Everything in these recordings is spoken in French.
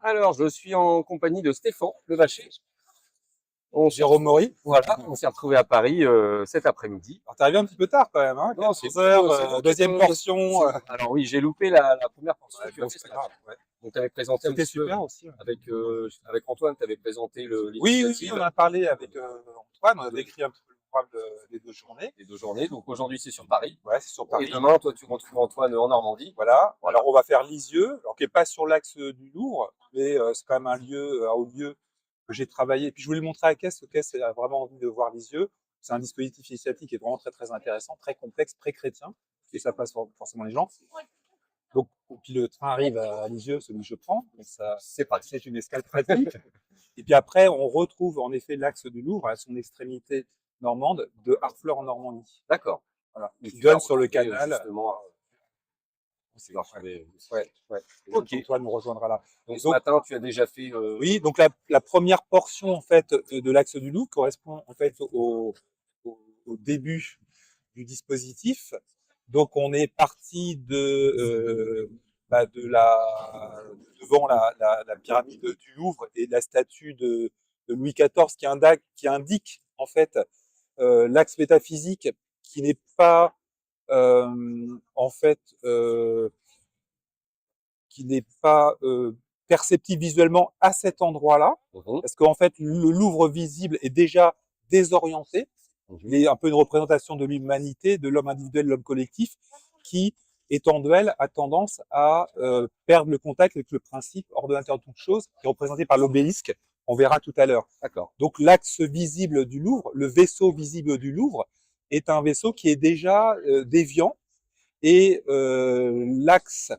Alors, je suis en compagnie de Stéphane Levacher. Jérôme Maury. Voilà, on s'est retrouvé à Paris cet après-midi. Alors, t'es arrivé un petit peu tard quand même, hein, Non, 14 heures, deuxième portion. Alors oui, j'ai loupé la première portion. Ouais, bon, c'est pas grave, ouais. Donc, tu avais présenté un C'était petit peu super aussi. Ouais. avec Antoine, tu avais présenté Oui, l'initiative. on a parlé avec Antoine, on a décrit un petit peu le programme des 2 journées. Les 2 journées. Donc aujourd'hui, c'est sur Paris. Ouais, c'est sur Paris. Et demain, toi, tu retrouves Antoine en Normandie. Voilà. Alors, on va faire Lisieux, alors qui n'est pas sur l'axe du Louvre, mais c'est quand même un haut lieu que j'ai travaillé. Et puis, je voulais le montrer à Caisse, parce que Caisse a vraiment envie de voir Lisieux. C'est un dispositif initiatique qui est vraiment très, très intéressant, très complexe, très chrétien, et ça passe forcément les gens. Donc, puis le train arrive à Lisieux, celui que je prends, donc ça, c'est une escale pratique. Et puis après, on retrouve en effet l'axe du Louvre à son extrémité normande de Harfleur en Normandie. D'accord. Voilà. Qui donne sur le canal. Justement, C'est grave. Ouais. Ok. Antoine nous rejoindra là. Donc, ce matin, tu as déjà fait. Oui, donc la première portion en fait de l'axe du Louvre correspond en fait au début du dispositif. Donc on est parti devant la pyramide du Louvre et la statue de Louis XIV qui indique en fait l'axe métaphysique qui n'est pas en fait qui n'est pas perceptible visuellement à cet endroit-là, parce qu'en fait le Louvre visible est déjà désorienté. Il est un peu une représentation de l'humanité, de l'homme individuel, de l'homme collectif, qui, étant duel, a tendance à perdre le contact avec le principe ordonnateur de toute chose, qui est représenté par l'obélisque. On verra tout à l'heure. D'accord. Donc l'axe visible du Louvre, le vaisseau visible du Louvre, est un vaisseau qui est déjà déviant, et l'axe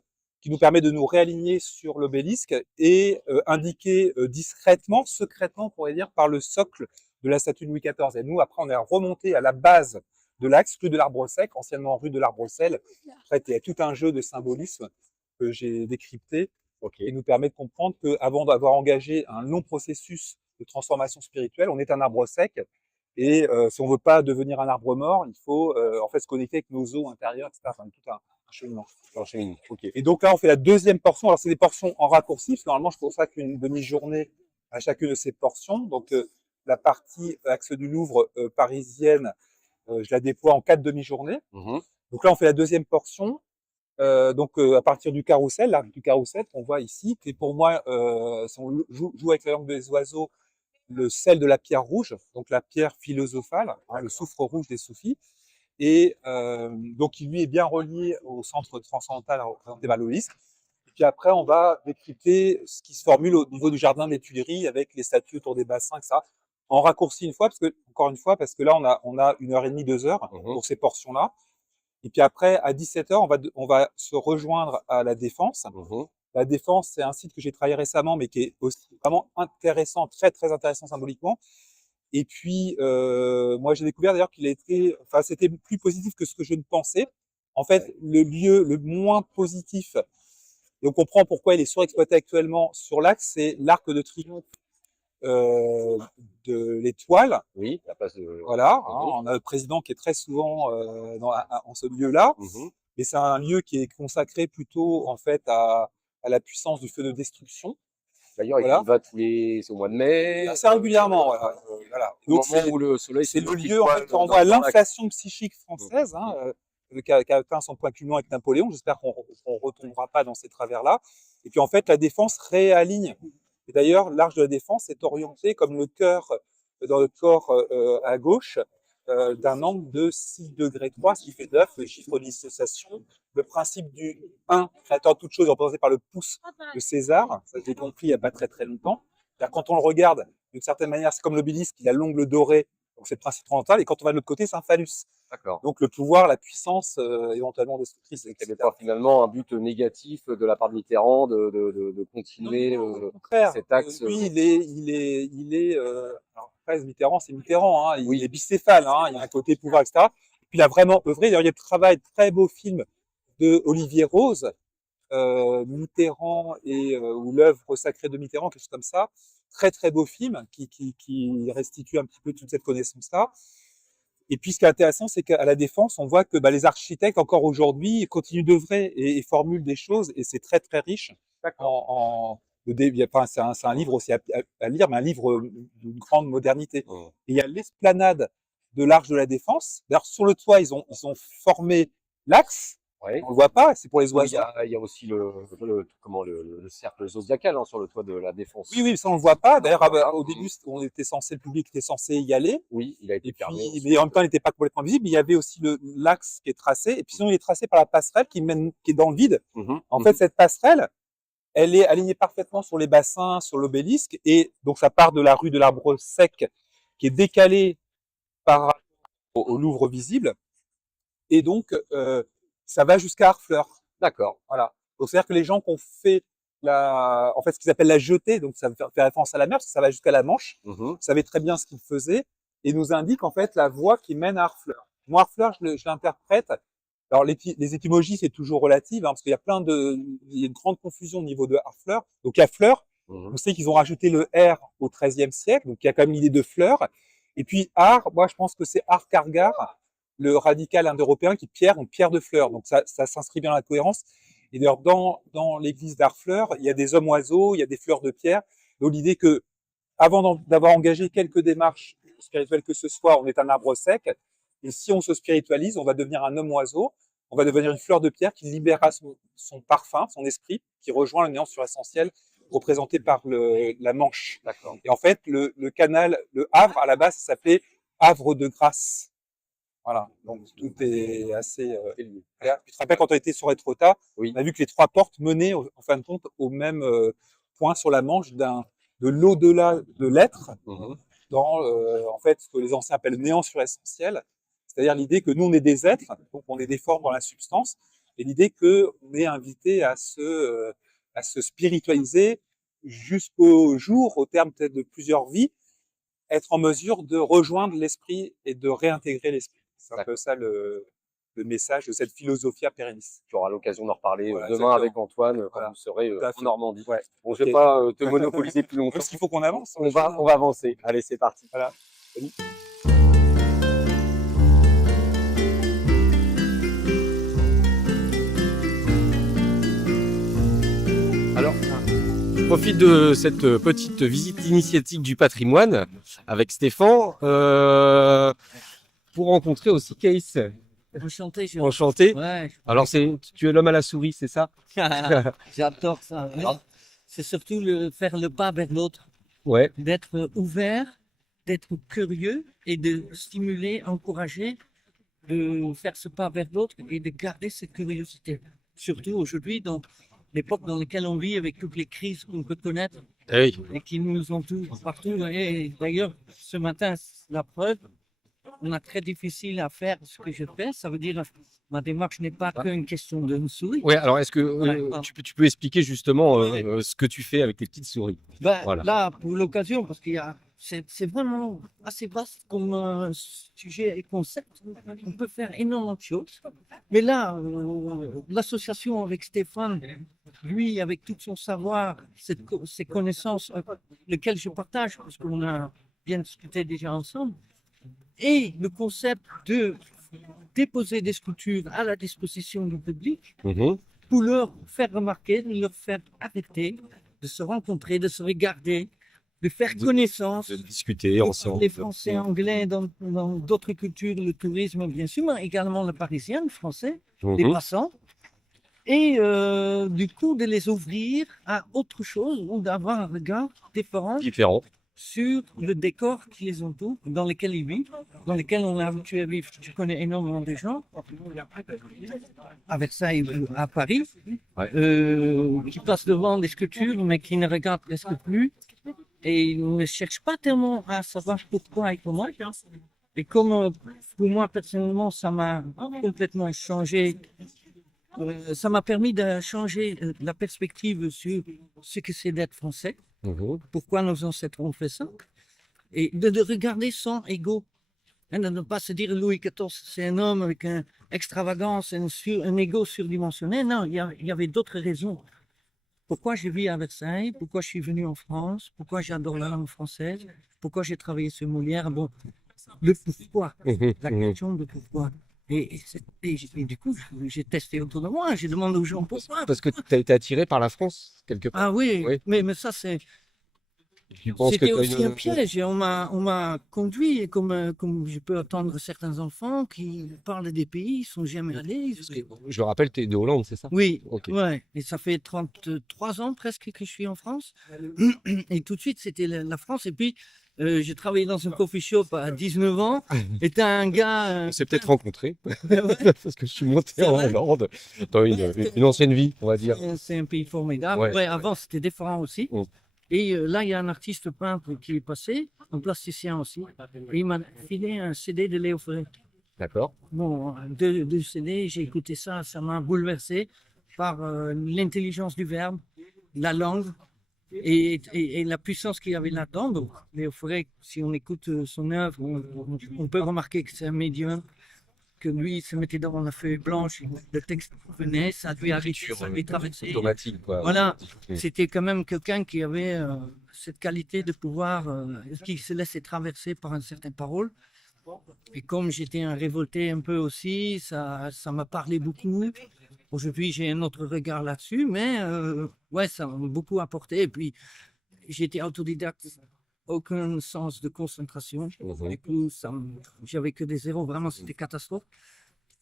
qui nous permet de nous réaligner sur l'obélisque est indiqué discrètement, secrètement, on pourrait dire, par le socle de la statue de Louis XIV. Et nous, après, on est remonté à la base de l'axe, rue de l'Arbre Sec, anciennement rue de l'Arbre Sel. Après, il y a tout un jeu de symbolisme que j'ai décrypté, qui nous permet de comprendre qu'avant d'avoir engagé un long processus de transformation spirituelle, on est un arbre sec. Et si on veut pas devenir un arbre mort, il faut en fait se connecter avec nos os intérieurs, etc. Enfin, tout un cheminement. Okay. Et donc là, on fait la deuxième portion. Alors, c'est des portions en raccourci, parce que normalement, je consacre une demi-journée à chacune de ces portions. Donc, la partie axe du Louvre parisienne, je la déploie en 4 demi-journées. Donc là, on fait la deuxième portion. À partir du carrousel, l'arc du carrousel qu'on voit ici, qui est pour moi, si on joue avec la langue des oiseaux, le sel de la pierre rouge, donc la pierre philosophale, hein, le soufre rouge des soufis. Et donc, il lui est bien relié au centre transcendantal représenté par l'obélisque. Et puis après, on va décrypter ce qui se formule au niveau du jardin des Tuileries avec les statues autour des bassins, etc. En raccourci parce que là, on a 1h30, 2 heures pour ces portions-là. Et puis après, à 17h, on va se rejoindre à la Défense. La Défense, c'est un site que j'ai travaillé récemment, mais qui est aussi vraiment intéressant, très, très intéressant symboliquement. Et puis, moi, j'ai découvert d'ailleurs c'était plus positif que ce que je ne pensais. En fait, le lieu le moins positif, et on comprend pourquoi il est surexploité actuellement sur l'axe, c'est l'Arc de Triomphe de l'Étoile. Oui, la place de. Voilà, on a le président qui est très souvent en ce lieu-là. Mais c'est un lieu qui est consacré plutôt, en fait, à la puissance du feu de destruction. D'ailleurs, il va c'est au mois de mai. Assez régulièrement, voilà. Donc, où le soleil, c'est le lieu, en fait, qui renvoie à l'inflation psychique française, qui a atteint son point culminant avec Napoléon. J'espère qu'on retombera pas dans ces travers-là. Et puis, en fait, la Défense réaligne. Et d'ailleurs, l'arche de la Défense est orientée comme le cœur, dans le corps à gauche, d'un angle de 6 degrés 3, ce qui fait 9, le chiffre de dissociation. Le principe du 1, créateur de toute chose, représenté par le pouce de César, ça j'ai compris il n'y a pas très très longtemps. Quand on le regarde, d'une certaine manière, c'est comme l'obélisque, il a l'ongle doré, donc c'est le principe transcendantal, et quand on va de l'autre côté, c'est un phallus. D'accord. Donc le pouvoir, la puissance, éventuellement destructrice, Donc, il n'y etc. avait pas finalement un but négatif de la part de Mitterrand de continuer Au contraire, cet axe. lui, alors après, Mitterrand, c'est Mitterrand, hein, il Oui. est bicéphale, hein, il y a un côté pouvoir, etc. Puis il a vraiment œuvré. D'ailleurs, il y a le travail, très beau film de Olivier Rose, Mitterrand ou l'œuvre sacrée de Mitterrand, quelque chose comme ça. Très très beau film qui restitue un petit peu toute cette connaissance-là. Et puis ce qui est intéressant, c'est qu'à la Défense, on voit que les architectes encore aujourd'hui continuent d'œuvrer et formulent des choses, et c'est très très riche. Enfin, c'est un livre aussi à lire, mais un livre d'une grande modernité. Mmh. Et il y a l'esplanade de l'Arche de la Défense. D'ailleurs, sur le toit, ils ont formé l'axe. Ouais. On le voit pas, c'est pour les oiseaux. Il y a aussi le cercle zodiacal sur le toit de la Défense. Oui, ça on le voit pas. D'ailleurs, au début, le public était censé y aller. Oui, il a été fermé. Mais en même temps, il n'était pas complètement visible. Il y avait aussi l'axe qui est tracé. Et puis sinon, il est tracé par la passerelle qui est dans le vide. En fait, cette passerelle, elle est alignée parfaitement sur les bassins, sur l'obélisque. Et donc, ça part de la rue de l'Arbre Sec, qui est décalée par rapport au Louvre visible. Et donc, ça va jusqu'à Harfleur. D'accord. Voilà. Donc, c'est-à-dire que les gens qui ont fait en fait, ce qu'ils appellent la jetée, donc ça fait référence à la mer, parce que ça va jusqu'à la Manche, savaient très bien ce qu'ils faisaient, et nous indique en fait la voie qui mène à Harfleur. Moi, Harfleur, je l'interprète. Alors, les étymologies, c'est toujours relative, hein, parce qu'il y a il y a une grande confusion au niveau de Harfleur. Donc, à Fleur, on sait qu'ils ont rajouté le R au XIIIe siècle, donc il y a quand même l'idée de fleur. Et puis, Ar, moi, je pense que c'est Ar-Kargar, le radical indo-européen qui pierre de fleurs. Donc, ça s'inscrit bien dans la cohérence. Et d'ailleurs, dans l'église d'Harfleur, il y a des hommes-oiseaux, il y a des fleurs de pierre. Donc, l'idée que, avant d'avoir engagé quelques démarches spirituelles que ce soit, on est un arbre sec. Et si on se spiritualise, on va devenir un homme-oiseau. On va devenir une fleur de pierre qui libérera son parfum, son esprit, qui rejoint le néant suressentiel représenté par la Manche. Et en fait, le canal, le Havre, à la base, ça s'appelait Havre de Grâce. Voilà, donc tout est assez élevé. Tu te rappelles, quand on était sur Étretat, on a vu que les trois portes menaient, en fin de compte, au même point sur la Manche de l'au-delà de l'être, dans en fait ce que les anciens appellent le néant suressentiel, c'est-à-dire l'idée que nous on est des êtres, donc on est des formes dans la substance, et l'idée qu'on est invité à se spiritualiser jusqu'au jour, au terme peut-être de plusieurs vies, être en mesure de rejoindre l'esprit et de réintégrer l'esprit. C'est un peu ça le message de cette philosophia perennis. Tu auras l'occasion d'en reparler demain avec Antoine quand vous serez en Normandie. Ouais. Bon, je vais pas te monopoliser plus longtemps. Parce qu'il faut qu'on avance. On va avancer. Allez, c'est parti. Voilà. Salut. Alors, je profite de cette petite visite initiatique du patrimoine avec Stéphane pour rencontrer aussi Case. Enchanté, Jean. Enchanté. Ouais. Alors, tu es l'homme à la souris, c'est ça? J'adore ça. C'est surtout faire le pas vers l'autre. Ouais. D'être ouvert, d'être curieux et de stimuler, encourager, de faire ce pas vers l'autre et de garder cette curiosité. Surtout aujourd'hui, dans l'époque dans laquelle on vit, avec toutes les crises qu'on peut connaître et qui nous entourent partout. Et d'ailleurs, ce matin, c'est la preuve. On a très difficile à faire ce que je fais. Ça veut dire ma démarche n'est pas qu'une question de souris. Oui, alors est-ce que tu peux expliquer justement ce que tu fais avec les petites souris? Voilà. Là, pour l'occasion, parce qu'il y a, c'est vraiment assez vaste comme sujet et concept. On peut faire énormément de choses. Mais là, l'association avec Stéphane, lui, avec tout son savoir, ses connaissances, lesquelles je partage, parce qu'on a bien discuté déjà ensemble, et le concept de déposer des sculptures à la disposition du public pour leur faire remarquer, de leur faire arrêter, de se rencontrer, de se regarder, de faire connaissance, de discuter ensemble. Les Français, Anglais, dans d'autres cultures, le tourisme bien sûr, mais également le Parisien, le Français, les passants. Et du coup, de les ouvrir à autre chose ou d'avoir un regard différent sur le décor qui les entoure, dans lequel ils vivent, dans lequel on est habitué à vivre. Je connais énormément de gens à Versailles, à Paris, qui passent devant des sculptures, mais qui ne regardent presque plus et ils ne cherchent pas tellement à savoir pourquoi et comment. Et comme pour moi personnellement, ça m'a complètement changé, ça m'a permis de changer la perspective sur ce que c'est d'être français, pourquoi nos ancêtres ont fait ça, et de regarder sans ego. Hein, de ne pas se dire Louis XIV, c'est un homme avec une extravagance, un ego surdimensionné. Non, il y avait d'autres raisons. Pourquoi je vis à Versailles, pourquoi je suis venu en France, pourquoi j'adore la langue française, pourquoi j'ai travaillé sur Molière. Bon, le pourquoi, la question de pourquoi. Et du coup, j'ai testé autour de moi, j'ai demandé aux gens pourquoi. Parce que tu as été attiré par la France, quelque part. Ah oui, Oui. mais ça, Tu penses que c'était t'as aussi un une... piège. Et on m'a conduit, comme je peux entendre certains enfants qui parlent des pays, ils sont jamais allés. Je le rappelle, tu es de Hollande, c'est ça? Oui, Ok. ouais. Et ça fait 33 ans presque que je suis en France. Et tout de suite, c'était la France. Et puis, j'ai travaillé dans un coffee shop à 19 ans. Et t'as un gars. On s'est peut-être rencontrés, Ouais, parce que je suis monté c'est en vrai. Hollande dans une ancienne vie, on va dire. C'est un pays formidable. Ouais. Ouais, avant, c'était différent aussi. Mm. Et là, il y a un artiste peintre qui est passé, un plasticien aussi. Et il m'a filé un CD de Léo Ferré. D'accord. Bon, deux CD, j'ai écouté ça, ça m'a bouleversé par l'intelligence du verbe, la langue et la puissance qu'il y avait là-dedans. Donc, Léo Ferré, si on écoute son œuvre, on peut remarquer que c'est un médium, que lui, il se mettait devant la feuille blanche, le texte venait, ça lui arrivait, ça lui traversait. Automatique, quoi. Voilà, Mm. c'était quand même quelqu'un qui avait cette qualité de pouvoir, qui se laissait traverser par une certaine parole. Et comme j'étais un révolté un peu aussi, ça m'a parlé beaucoup. Aujourd'hui, j'ai un autre regard là-dessus, mais ouais, ça m'a beaucoup apporté. Et puis, j'étais autodidacte, aucun sens de concentration. Du coup, j'avais que des zéros, vraiment, c'était catastrophe.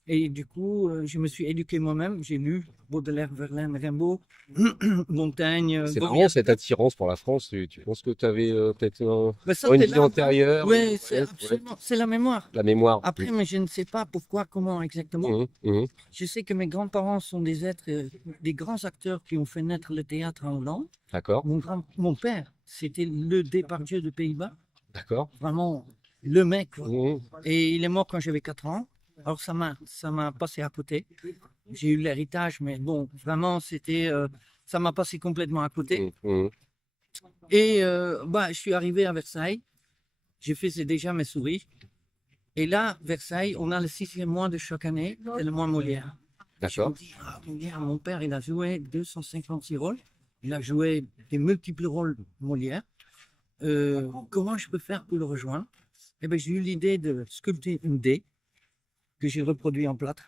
Et du coup, je me suis éduqué moi-même. J'ai lu Baudelaire, Verlaine, Rimbaud, Montaigne, C'est Gauguin. marrant cette attirance pour la France. Tu penses que tu avais peut-être Mais ça, une c'est vie là, antérieure? oui, c'est Ouais, absolument, c'est la mémoire. la mémoire. Après, mais je ne sais pas pourquoi, comment exactement. Mhm. Je sais que mes grands-parents sont des êtres, des grands acteurs qui ont fait naître le théâtre en Hollande. D'accord, Mon père, c'était le Depardieu de Pays-Bas, d'accord. vraiment le mec, quoi. Mhm. Et il est mort quand j'avais 4 ans. Alors ça m'a passé à côté. J'ai eu l'héritage, mais bon, vraiment, ça m'a passé complètement à côté. Mhm. Et bah, je suis arrivé à Versailles. J'ai fait déjà mes souris. Et là, Versailles, on a le 6e mois de chaque année, c'est le mois Molière. Je D'accord. me dis, ah, Molière, mon père, il a joué 256 rôles. Il a joué des multiples rôles Molière. Comment je peux faire pour le rejoindre? Eh ben, j'ai eu l'idée de sculpter une dé que j'ai reproduit en plâtre.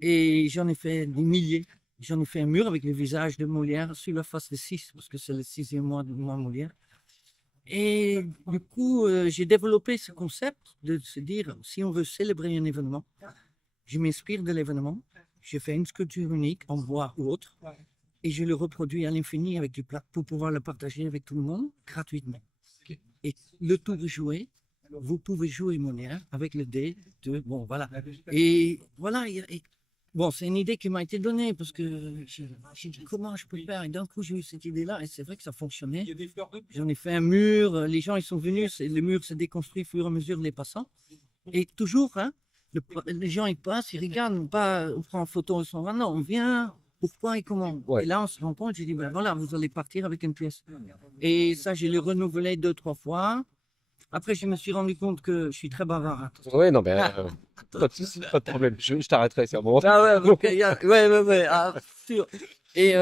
Et j'en ai fait des milliers. J'en ai fait un mur avec le visage de Molière sur la face de 6, parce que c'est le 6e mois du mois Molière. Et du coup, j'ai développé ce concept de se dire, si on veut célébrer un événement, je m'inspire de l'événement, je fais une sculpture unique en bois ou autre, et je le reproduis à l'infini avec du plâtre pour pouvoir le partager avec tout le monde gratuitement. Et le tour est joué, vous pouvez jouer Molière avec le dé de... Bon, voilà. Et voilà, bon, c'est une idée qui m'a été donnée parce que j'ai dit comment je peux le faire. Et d'un coup, j'ai eu cette idée-là et c'est vrai que ça fonctionnait. J'en ai fait un mur, les gens ils sont venus, le mur s'est déconstruit au fur et à mesure des passants. Et toujours, hein, les gens ils passent, ils regardent, pas on prend en photo, ils sont là, non, on vient, pourquoi et comment. Ouais. Et là, on se rend compte, j'ai dit, ben voilà, vous allez partir avec une pièce. Et ça, j'ai le renouvelé 2-3 fois. Après, je me suis rendu compte que je suis très bavard. Hein. Ouais, non, mais pas de souci, pas de problème. Je t'arrêterai, c'est un moment. Ah ouais, ok, ouais, ah, sûr. Et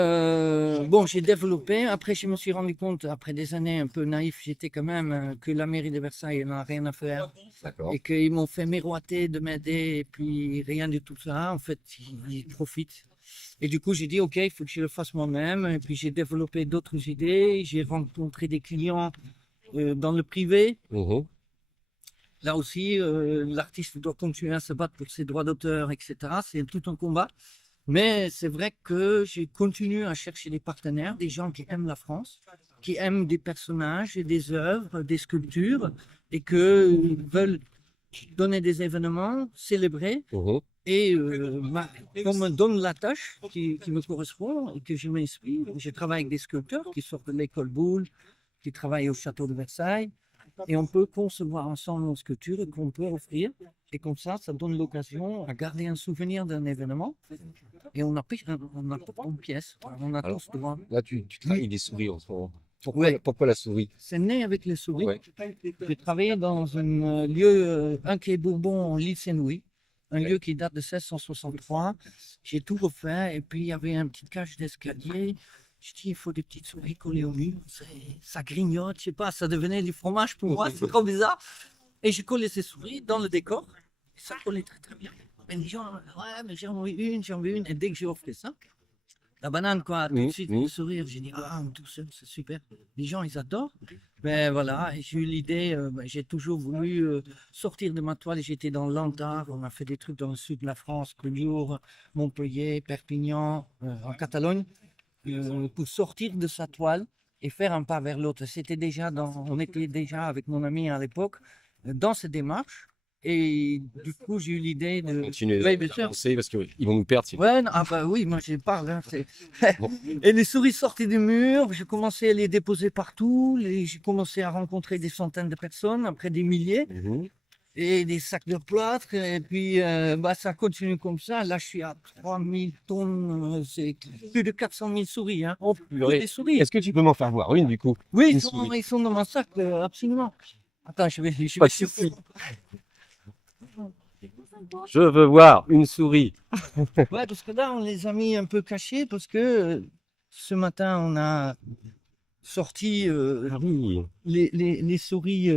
bon, j'ai développé. Après, je me suis rendu compte, après des années un peu naïf, j'étais quand même que la mairie de Versailles n'a rien à faire D'accord. et qu'ils m'ont fait miroiter de m'aider et puis rien de tout ça. En fait, ils profitent. Et du coup, j'ai dit, OK, il faut que je le fasse moi-même. Et puis, j'ai développé d'autres idées. J'ai rencontré des clients dans le privé. Mhm. Là aussi, l'artiste doit continuer à se battre pour ses droits d'auteur, etc. C'est tout un combat. Mais c'est vrai que j'ai continué à chercher des partenaires, des gens qui aiment la France, qui aiment des personnages et des œuvres, des sculptures, et qui veulent donner des événements, célébrer. Mhm. Et qu'on me donne la tâche qui me correspond et que je m'inspire. Je travaille avec des sculpteurs qui sortent de l'école Boulle, qui travaillent au château de Versailles. et on peut concevoir ensemble une sculpture qu'on peut offrir. Et comme ça donne l'occasion à garder un souvenir d'un événement. Et on a une pièce, on a Alors, tous droit. Là, tu travailles des souris en ce moment. Ouais. Pourquoi la souris? C'est né avec les souris. Ouais. J'ai travaillé dans un lieu, un quai Bourbon, en l'île Saint-Louis, un lieu qui date de 1663. J'ai tout refait et puis il y avait un petit cage d'escalier. Je dis, il faut des petites souris collées au mur. Ça grignote, je sais pas, ça devenait du fromage pour moi, c'est trop bizarre. Et j'ai collé ces souris dans le décor. Et ça collait très très bien. Et les gens, ouais, mais j'en veux une, j'en veux une. Et dès que j'ai offert ça, la banane, quoi, tout de suite, le sourire. J'ai dit, ah, tout seul, c'est super. Les gens, ils adorent. Ben voilà, et j'ai eu l'idée, j'ai toujours voulu sortir de ma toile. J'étais dans l'Antar, on a fait des trucs dans le sud de la France, Collioure, Montpellier, Perpignan, en Catalogne, pour sortir de sa toile et faire un pas vers l'autre. On était déjà avec mon ami à l'époque dans cette démarche. Et du coup, j'ai eu l'idée de Continuer Ouais, bien sûr. d'avancer parce qu'ils vont nous perdre. sinon. Ouais, non, ah bah oui, moi je parle. Hein, Bon. Et les souris sortaient du mur, j'ai commencé à les déposer partout, j'ai commencé à rencontrer des centaines de personnes, après des milliers, Mhm. et des sacs de plâtre, et puis ça continue comme ça. Là, je suis à 3000 tonnes, c'est plus de 400 000 souris. Hein. Oh, purée. Des souris. Est-ce que tu peux m'en faire voir une du coup? Oui, une ils sont dans mon sac, absolument. Attends, je vais Pas de souci. Je veux voir une souris. Ouais, parce que là, on les a mis un peu cachés, parce que ce matin, on a sorti Ah oui, les souris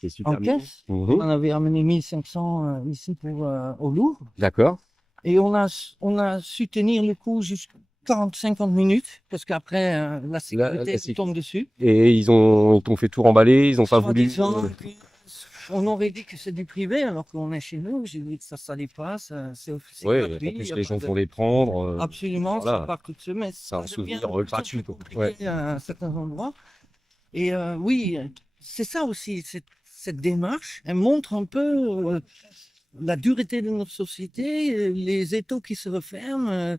c'est super en mignon. caisse. Mhm. On avait ramené 1500 ici au Louvre. D'accord. Et on a su tenir le coup jusqu'à 40-50 minutes, parce qu'après, la sécurité sécurité. tombe dessus. Et ils t'ont fait tout remballer, ils ont pas voulu. Soi-disant, on aurait dit que c'est du privé, alors qu'on est chez nous. J'ai dit que ça s'allait pas, c'est Ouais, gratuit, en plus y a les pas gens de- vont les prendre. Absolument, voilà. ça part tout de suite, mais C'est un ça devient souvenir de plus en gratuit, plus quoi. compliqué à certains endroits. Et oui, c'est ça aussi, cette démarche, elle montre un peu la dureté de notre société, les étaux qui se referment.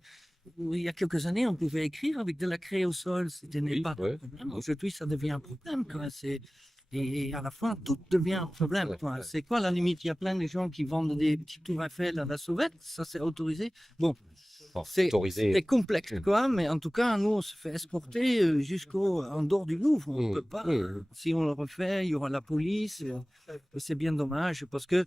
Il y a quelques années, on pouvait écrire avec de la craie au sol, c'était Oui, pas ouais. un problème. Aujourd'hui, ça devient un problème, quoi. Et à la fin, tout devient un problème, Ouais, quoi. ouais. C'est quoi la limite? Il y a plein de gens qui vendent des petits tours Eiffel à la sauvette, ça c'est autorisé. Bon, Bon, c'est autorisé. complexe, Mm. quoi, mais en tout cas, nous, on se fait escorter en dehors du Louvre. On Mm. peut pas. Mm. Si on le refait, il y aura la police. Et c'est bien dommage parce que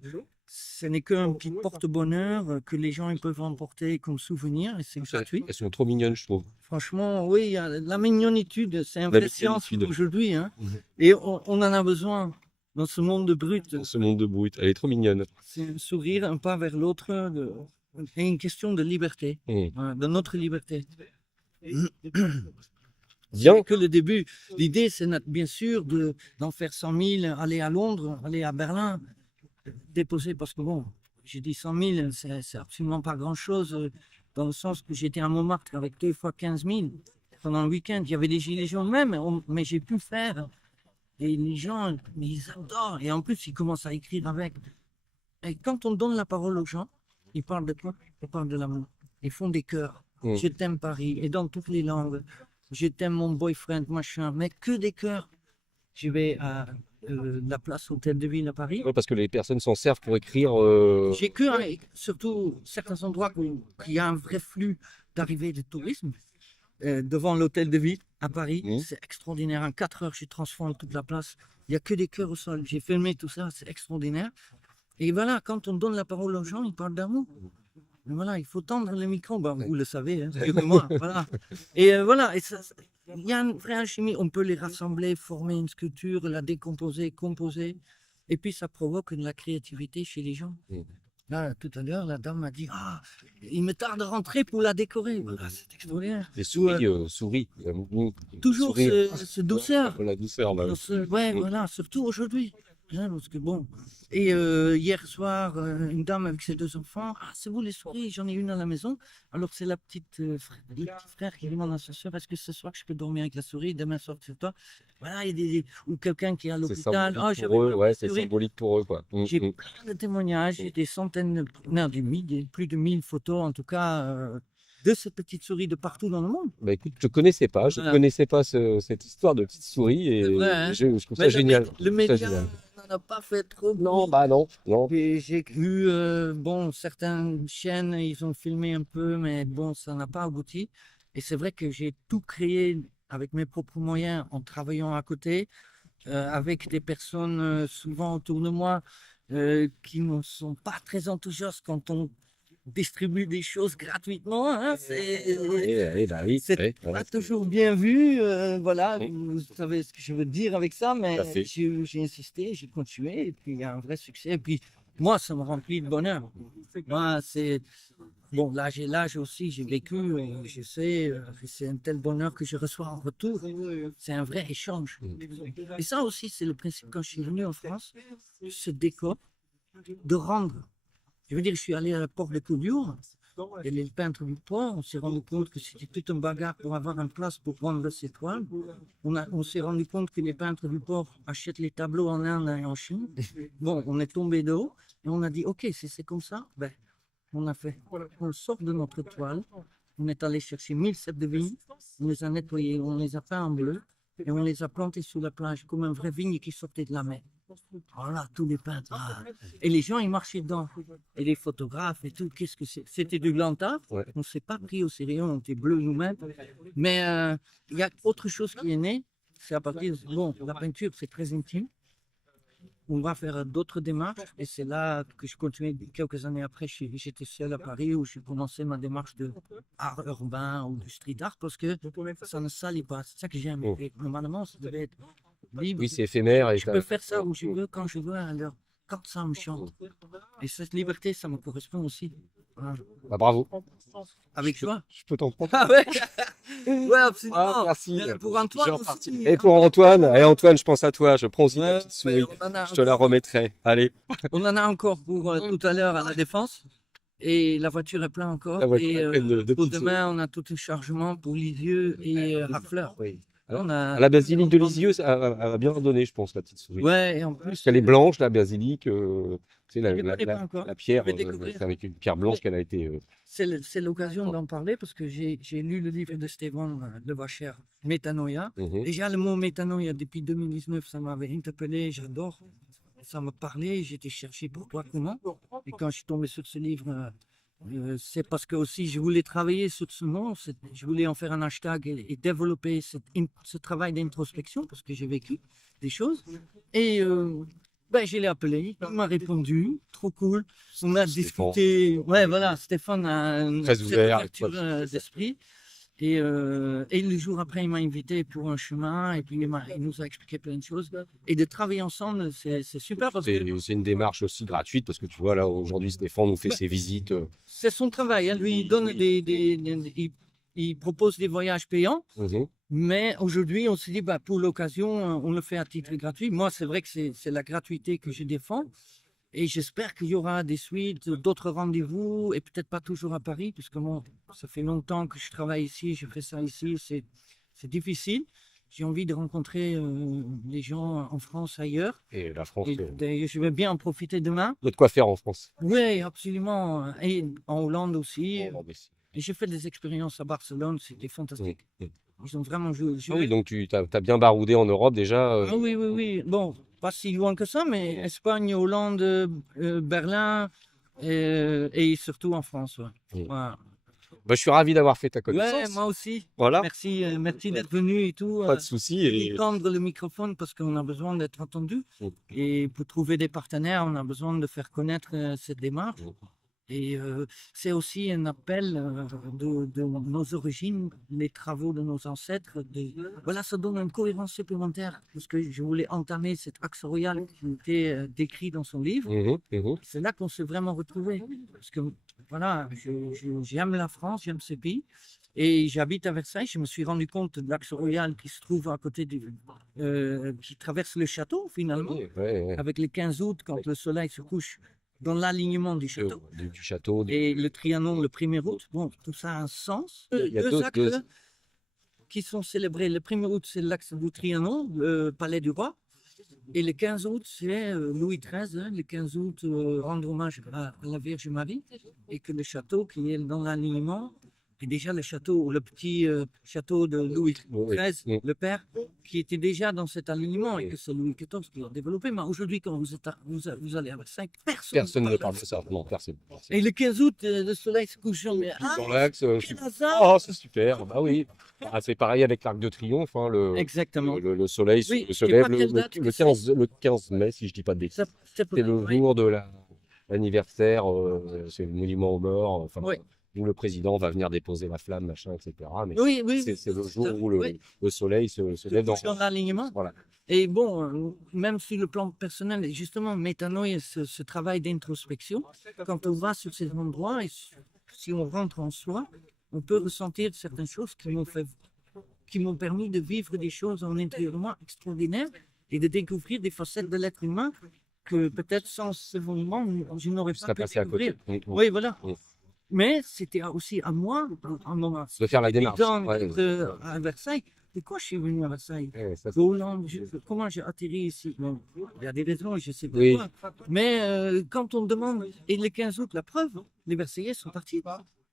ce n'est qu'un petit porte-bonheur que les gens ils peuvent emporter comme souvenir et c'est gratuit. Elles sont trop mignonnes, je trouve. Franchement, oui, il y a la mignonitude, c'est un vrai science mignonitude. aujourd'hui. Hein. Mhm. Et on en a besoin dans ce monde de brut. Dans ce monde de brut, elle est trop mignonne. C'est un sourire, un pas vers l'autre. Et une question de liberté, Mm. de notre liberté. Bien. C'est que le début. L'idée, c'est bien sûr d'en faire 100 000, aller à Londres, aller à Berlin, déposer, parce que bon, j'ai dit 100 000, c'est absolument pas grand-chose, dans le sens que j'étais à Montmartre avec 2 fois 15 000 pendant le week-end. Il y avait des gilets jaunes même, mais j'ai pu faire. Et les gens, mais ils adorent. Et en plus, ils commencent à écrire avec. Et quand on donne la parole aux gens, ils parlent de quoi? Ils parlent de l'amour. Ils font des chœurs. Mm. Je t'aime Paris, et dans toutes les langues. Je t'aime mon boyfriend, machin, mais que des chœurs. Je vais à la place Hôtel de Ville à Paris. Ouais, parce que les personnes s'en servent pour écrire. J'ai que, surtout certains endroits où il y a un vrai flux d'arrivée de tourisme. Devant l'Hôtel de Ville à Paris, Mhm. c'est extraordinaire. En 4 heures, je transforme toute la place. Il n'y a que des chœurs au sol. J'ai filmé tout ça, c'est extraordinaire. Et voilà, quand on donne la parole aux gens, ils parlent d'amour. Mais voilà, il faut tendre le micro, ben, vous le savez, hein, mieux que moi. Voilà. Et voilà, il y a une vraie alchimie. On peut les rassembler, former une sculpture, la décomposer, composer. Et puis ça provoque de la créativité chez les gens. Mm. Là, tout à l'heure, la dame m'a dit, ah, il me tarde de rentrer pour la décorer. Voilà, c'est extraordinaire. Les souris, souris. Toujours Sourire. ce douceur. La douceur, là. Ouais, Mm. voilà, surtout aujourd'hui. Hein, parce que bon. Et hier soir, une dame avec ses 2 enfants, ah, c'est vous les souris, j'en ai une à la maison. Alors c'est le petit frère qui demande à sa soeur, est-ce que ce soir je peux dormir avec la souris, demain soir c'est toi. Voilà, il y a ou quelqu'un qui est à C'est l'hôpital. symbolique Ah, pour j'avais eux, pas ouais, de c'est souris. symbolique pour eux, quoi. J'ai Mm. plein de témoignages, j'ai des centaines, non, plus de 1000 photos en tout cas. de ces petites souris de partout dans le monde. Bah écoute, je connaissais pas cette histoire de petite souris et C'est vrai, hein. je trouve ça Mais génial. le Je trouve ça média génial. n'en a pas fait trop. Non, bah non, non. Et j'ai vu, bon, certaines chaînes, ils ont filmé un peu, mais bon, ça n'a pas abouti. Et c'est vrai que j'ai tout créé avec mes propres moyens, en travaillant à côté, avec des personnes souvent autour de moi qui ne sont pas très enthousiastes quand on distribue des choses gratuitement. Hein, Bah oui, c'est ouais, pas ouais. toujours bien vu, voilà, Oui. vous savez ce que je veux dire avec ça, mais Tout à fait. j'ai insisté, j'ai continué, et puis il y a un vrai succès. Et puis moi, ça me remplit de bonheur. Moi, c'est bon, là j'ai l'âge aussi, j'ai vécu, et je sais, c'est un tel bonheur que je reçois en retour. C'est un vrai échange. Et ça aussi, c'est le principe quand je suis venu en France, ce décor, de rendre. Je veux dire, je suis allé à la porte de Collioure, et les peintres du port, on s'est rendu compte que c'était toute une bagarre pour avoir une place pour vendre ces toiles. On s'est rendu compte que les peintres du port achètent les tableaux en Inde et en Chine. Bon, on est tombé de haut et on a dit, OK, si c'est comme ça, ben, on a fait. On sort de notre toile. On est allé chercher 1000 cèpes de vigne, on les a nettoyés, on les a peints en bleu et on les a plantés sur la plage comme un vrai vigne qui sortait de la mer. Voilà, tous les peintres. Ah. Et les gens, ils marchaient dedans. Et les photographes et tout, qu'est-ce que c'est? C'était du grand art. Ouais. On ne s'est pas pris au sérieux, on était bleus nous-mêmes. Mais il y a autre chose qui est née. C'est à partir de... Bon, la peinture, c'est très intime. On va faire d'autres démarches. Et c'est là que je continuais quelques années après. J'étais seul à Paris où j'ai commencé ma démarche de art urbain ou de street art parce que ça ne salit pas. C'est ça que j'aime. Oh. Et normalement, ça devait être libre. Oui, c'est éphémère et Je peux faire ça où je veux, quand je veux, à l'heure, quand ça me chante. Et cette liberté, ça me correspond aussi. Voilà. bah, bravo. Avec joie. Je peux t'en prendre. Ah ouais, ouais, absolument. Ah, merci. Pour Antoine J'en aussi. partie. Et pour Antoine, allez Antoine, je pense à toi, je prends aussi ta Ouais, petite souris. mais on en a Je te la remettrai. Allez, on en a encore pour tout à l'heure à la Défense. Et la voiture est pleine encore. la voiture Et est pleine de pour petites demain, on a tout un chargement pour Lisieux et Harfleur. souris. On a... À la basilique de Lisieux, elle va bien redonner, je pense, la petite souris. Ouais, et en Parce plus, qu'elle est blanche, la basilique. Tu sais, je ne connais pas encore. la pierre, Je vais découvrir. c'est avec une pierre blanche qu'elle a été. C'est l'occasion d'en parler parce que j'ai lu le livre de Stéphane Levacher, Métanoïa. Déjà, le mot métanoïa, depuis 2019, ça m'avait interpellé, j'adore. Ça me parlait, j'étais cherché pourquoi, comment. Et quand je suis tombé sur ce livre, c'est parce que aussi je voulais travailler sur ce nom, je voulais en faire un hashtag et développer ce travail d'introspection parce que j'ai vécu des choses. Et ben, je l'ai appelé, il m'a répondu, trop cool. On a discuté, ouais, voilà, Stéphane a une Très ouvert, ouverture d'esprit. Et le jour après, il m'a invité pour un chemin et puis il nous a expliqué plein de choses. Et de travailler ensemble, c'est super parce que C'est une démarche aussi gratuite parce que tu vois, là, aujourd'hui, Stéphane nous fait ses visites. c'est son travail. Hein. Lui, il donne il propose des voyages payants. Mais aujourd'hui, on s'est dit, bah, pour l'occasion, on le fait à titre gratuit. Moi, c'est vrai que c'est la gratuité que je défends. Et j'espère qu'il y aura des suites, d'autres rendez-vous, et peut-être pas toujours à Paris, puisque moi, ça fait longtemps que je travaille ici, je fais ça ici, c'est difficile. J'ai envie de rencontrer les gens en France, ailleurs. Et la France, Et d'ailleurs, je vais bien en profiter demain. il y a de quoi faire en France. Oui, absolument. Et en Hollande aussi. Oh, mais Et j'ai fait des expériences à Barcelone, c'était fantastique. oui. Ils ont vraiment joué. Ah oui, donc tu as bien baroudé en Europe déjà. Ah oui, oui, oui. Bon, pas si loin que ça, mais Espagne, Hollande, Berlin et surtout en France. Ouais. Voilà. Bah, je suis ravi d'avoir fait ta Ouais, connaissance. moi aussi. Voilà, Merci, merci d'être venu et tout. pas de souci. Et Et... prendre le microphone parce qu'on a besoin d'être entendu. Et pour trouver des partenaires, on a besoin de faire connaître cette démarche. Et c'est aussi un appel de nos origines, les travaux de nos ancêtres. Voilà, ça donne une cohérence supplémentaire parce que je voulais entamer cet axe royal qui était décrit dans son livre. C'est là qu'on s'est vraiment retrouvés. Parce que voilà, j'aime la France, j'aime ce pays. Et j'habite à Versailles. Je me suis rendu compte de l'axe royal qui se trouve à côté qui traverse le château finalement, avec le 15 août quand le soleil se couche dans l'alignement du château. Du château. Et le Trianon, le 1er août, bon, tout ça a un sens. Il y a deux actes qui sont célébrés. Le 1er août, c'est l'axe du Trianon, le palais du roi. Et le 15 août, c'est Louis XIII. Hein, le 15 août, rendre hommage à la Vierge Marie. Et que le château qui est dans l'alignement Et déjà le château, le petit château de Louis Oui, XIII, oui. le père, qui était déjà dans cet alignement et que c'est Louis XIV qui l'a développé. Mais aujourd'hui, quand vous allez à Versailles, Personne ne parle parle de ça. Non, personne. Et le 15 août, le soleil se couche. Mais Dans l'axe, quel hasard! oh, c'est super. Bah oui. Ah, c'est pareil avec l'Arc de Triomphe. Hein, Exactement. le soleil Oui, se je sais lève pas quelle date que 15, le 15 mai, si je dis pas de bêtises. C'est C'est le oui. jour de l'anniversaire, c'est le monument aux morts. Enfin, Oui. où le président va venir déposer la flamme, machin, etc. Mais Oui, oui, c'est le c'est jour ça. où Oui. le soleil se lève Dans l'alignement. Voilà. Et bon, même sur le plan personnel, et justement, métanoïa, ce travail d'introspection, quand on va sur ces endroits, et si on rentre en soi, on peut ressentir certaines choses qui m'ont permis de vivre des choses en intérieurement extraordinaires et de découvrir des facettes de l'être humain que peut-être sans ce mouvement, je n'aurais Ça pas pu passait à côté. découvrir. Oui, voilà. Mm. Mais c'était aussi à moi, en moment De faire la démarche. Ouais. d'être à Versailles. De quoi je suis venu à Versailles? Ouais, ça, Comment j'ai atterri ici? Bon, il y a des raisons, je sais pas Oui. quoi. Mais quand on demande, et le 15 août, la preuve, les Versaillais sont partis.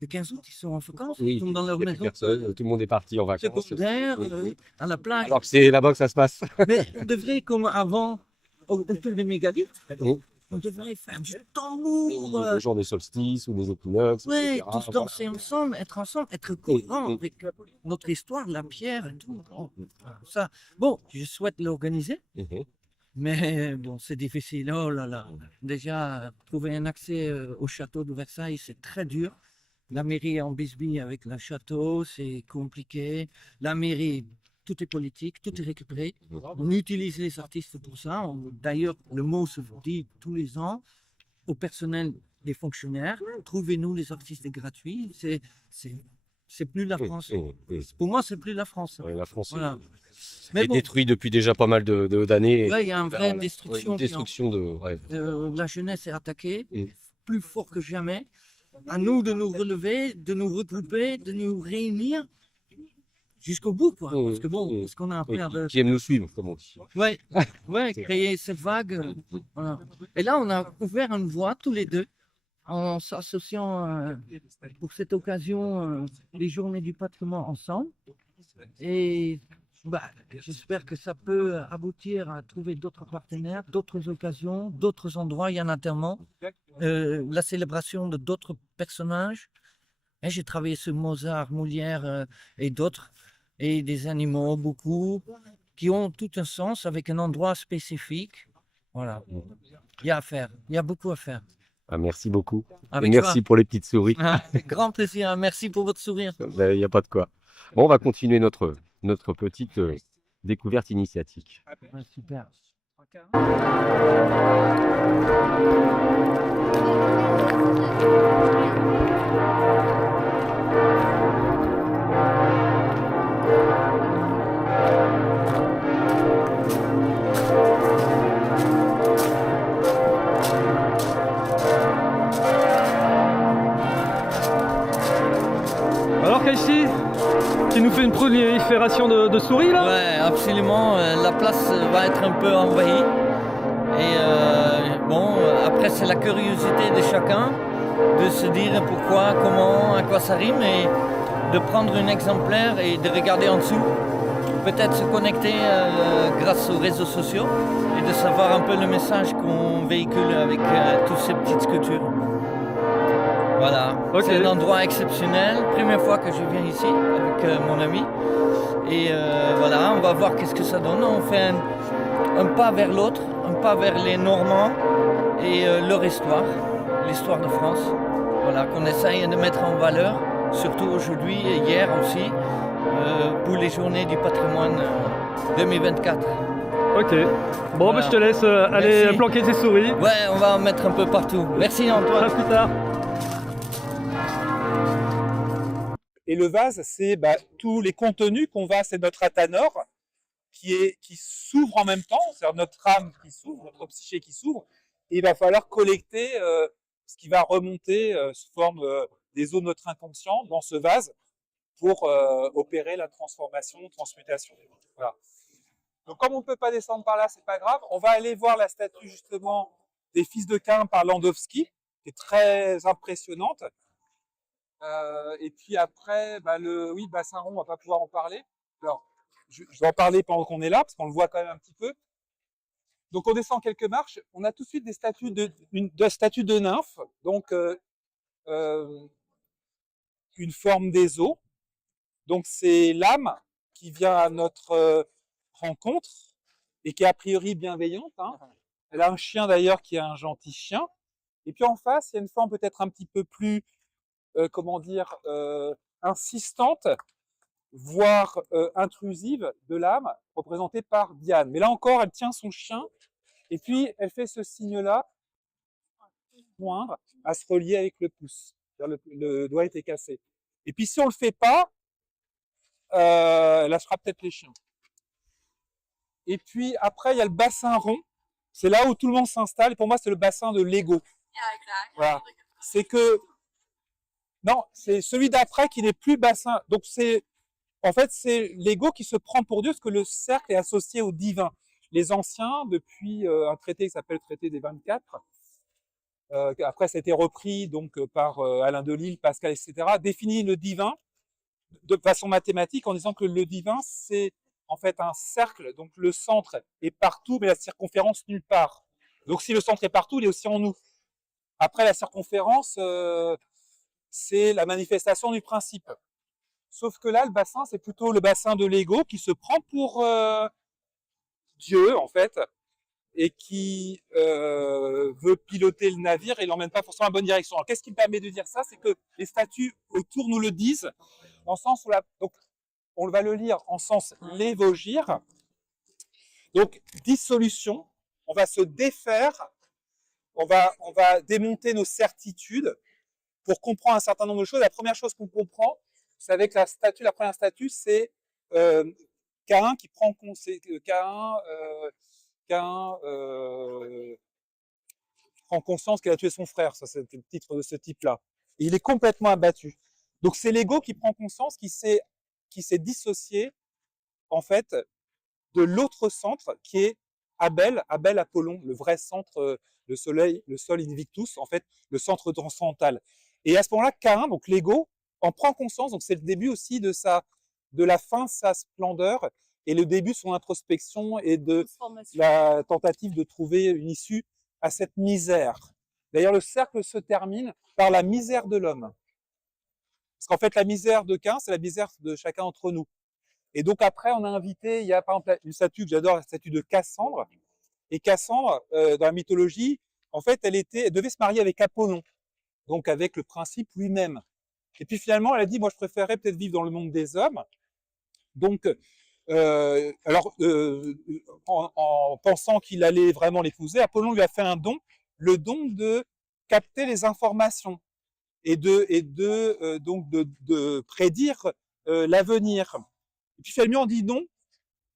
Le 15 août, ils sont en vacances, Oui, ils sont dans leur il y a plus maison personne, tout le monde est parti en vacances. secondaire, Oui. à la plage. Alors que c'est là-bas que ça se passe. Mais on devrait, comme avant, autour des mégalithes, Oui. on devrait faire du tambour. Le jour des solstices ou des équinoxes, Oui, etc. tous danser ensemble, être cohérent Mm. avec notre histoire, la pierre et tout. Bon, ça. Bon, je souhaite l'organiser, Mhm. mais bon, c'est difficile. Oh là là. Déjà, trouver un accès au château de Versailles, c'est très dur. La mairie est en bisbille avec le château, c'est compliqué. La mairie, tout est politique, tout est récupéré. On utilise les artistes pour ça. D'ailleurs, le mot se dit tous les ans au personnel des fonctionnaires. Trouvez-nous les artistes gratuits. C'est plus la France. Pour moi, c'est plus la France. Ouais, la France Voilà. est Mais bon, détruite depuis déjà pas mal d'années. là, il y a une vraie Ouais, destruction. une destruction de. Ouais. La jeunesse est attaquée, Mm. plus fort que jamais. À nous de nous relever, de nous regrouper, de nous réunir jusqu'au bout, quoi. Mm. Parce que bon, Mm. parce qu'on a à Et perdre. qui aiment nous suivre, comme on dit. Ouais, ouais, créer cette vague. Voilà. Et là, on a ouvert une voie tous les deux en s'associant pour cette occasion les journées du patrimoine ensemble. Et bah, j'espère que ça peut aboutir à trouver d'autres partenaires, d'autres occasions, d'autres endroits. Il y en a tellement. La célébration de d'autres personnages. Et j'ai travaillé sur Mozart, Molière et d'autres. Et des animaux, beaucoup, qui ont tout un sens avec un endroit spécifique. Voilà. Il y a à faire. Il y a beaucoup à faire. Ah, merci beaucoup. Avec Et merci pour les petites souris. joie. Grand plaisir. Merci pour votre sourire. Il n'y a pas de quoi. Bon, on va continuer notre petite découverte initiatique. Ouais, super. Alors Kaichi, tu nous fais une prolifération de souris là? Ouais, absolument. La place va être un peu envahie. Et bon, après, c'est la curiosité de chacun de se dire pourquoi, comment, à quoi ça rime et de prendre un exemplaire et de regarder en dessous. Peut-être se connecter grâce aux réseaux sociaux et de savoir un peu le message qu'on véhicule avec toutes ces petites sculptures. Voilà, Ok. c'est un endroit exceptionnel. Première fois que je viens ici avec mon ami. Et voilà, on va voir qu'est-ce que ça donne. On fait un pas vers l'autre, un pas vers les Normands et leur histoire, l'histoire de France. Voilà, qu'on essaye de mettre en valeur, surtout aujourd'hui et hier aussi, pour les journées du patrimoine 2024. Ok. Bon, Voilà. bah, je te laisse aller Merci. planquer tes souris. Ouais, on va en mettre un peu partout. Merci Antoine. À plus tard. Et le vase, c'est tous les contenus qu'on va, c'est notre athanor qui s'ouvre en même temps, c'est-à-dire notre âme qui s'ouvre, notre psyché qui s'ouvre, et il va falloir collecter ce qui va remonter sous forme des eaux de notre inconscient dans ce vase pour opérer la transformation, transmutation. Voilà. Donc comme on ne peut pas descendre par là, c'est pas grave, on va aller voir la statue justement des fils de Caïn par Landowski, qui est très impressionnante. Et puis après, oui, bassin rond, on va pas pouvoir en parler. Alors, je vais en parler pendant qu'on est là, parce qu'on le voit quand même un petit peu. Donc, on descend quelques marches. On a tout de suite des statues statues de nymphes. Donc, une forme des eaux. Donc, c'est l'âme qui vient à notre rencontre et qui est a priori bienveillante. Hein. Elle a un chien d'ailleurs qui est un gentil chien. Et puis en face, il y a une forme peut-être un petit peu plus, insistante, voire intrusive de l'âme, représentée par Diane. Mais là encore, elle tient son chien et puis elle fait ce signe-là, poindre, à se relier avec le pouce. Le doigt était cassé. Et puis si on le fait pas, elle lâchera peut-être les chiens. Et puis après, il y a le bassin rond. C'est là où tout le monde s'installe. Et pour moi, c'est le bassin de l'ego. Voilà. C'est que non, c'est celui d'après qui n'est plus bassin. Donc c'est l'ego qui se prend pour Dieu, parce que le cercle est associé au divin. Les anciens, depuis un traité qui s'appelle le traité des 24, après ça a été repris donc par Alain Delille, Pascal, etc., définit le divin de façon mathématique en disant que le divin c'est en fait un cercle, donc le centre est partout, mais la circonférence nulle part. Donc si le centre est partout, il est aussi en nous. Après la circonférence, c'est la manifestation du principe. Sauf que là, le bassin, c'est plutôt le bassin de l'ego qui se prend pour Dieu, en fait, et qui veut piloter le navire et l'emmène pas forcément dans la bonne direction. Alors, qu'est-ce qui me permet de dire ça? C'est que les statues autour nous le disent, en sens où donc, on va le lire en sens lévogir. Donc, dissolution, on va se défaire, on va démonter nos certitudes pour comprendre un certain nombre de choses. La première chose qu'on comprend, c'est avec la première statue, c'est Caïn qui prend prend conscience qu'il a tué son frère. Ça, c'est le titre de ce type-là. Et il est complètement abattu. Donc c'est l'ego qui prend conscience, qui s'est dissocié en fait de l'autre centre qui est Abel Apollon, le vrai centre, le sol invictus, en fait, le centre transcendantal. Et à ce moment-là, Caïn, donc l'ego, en prend conscience. Donc c'est le début aussi de la fin de sa splendeur et le début de son introspection et de la tentative de trouver une issue à cette misère. D'ailleurs, le cercle se termine par la misère de l'homme. Parce qu'en fait, la misère de Caïn, c'est la misère de chacun d'entre nous. Et donc après, on a invité, il y a par exemple une statue que j'adore, la statue de Cassandre. Et Cassandre, dans la mythologie, en fait, elle devait se marier avec Apollon, donc avec le principe lui-même. Et puis finalement, elle a dit, moi, je préférerais peut-être vivre dans le monde des hommes. Donc, en pensant qu'il allait vraiment l'épouser, Apollon lui a fait un don, le don de capter les informations et de prédire l'avenir. Et puis finalement, on dit non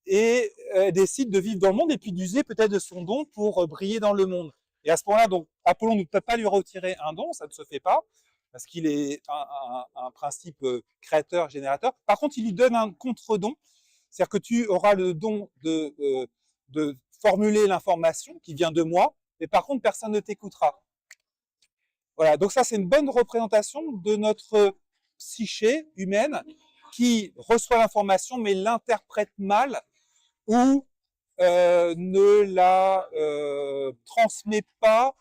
et décide de vivre dans le monde et puis d'user peut-être de son don pour briller dans le monde. Et à ce moment-là, donc Apollon ne peut pas lui retirer un don, ça ne se fait pas, parce qu'il est un principe créateur, générateur. Par contre, il lui donne un contre-don, c'est-à-dire que tu auras le don de formuler l'information qui vient de moi, mais par contre, personne ne t'écoutera. Voilà, donc ça, c'est une bonne représentation de notre psyché humaine qui reçoit l'information, mais l'interprète mal ou ne la transmet pas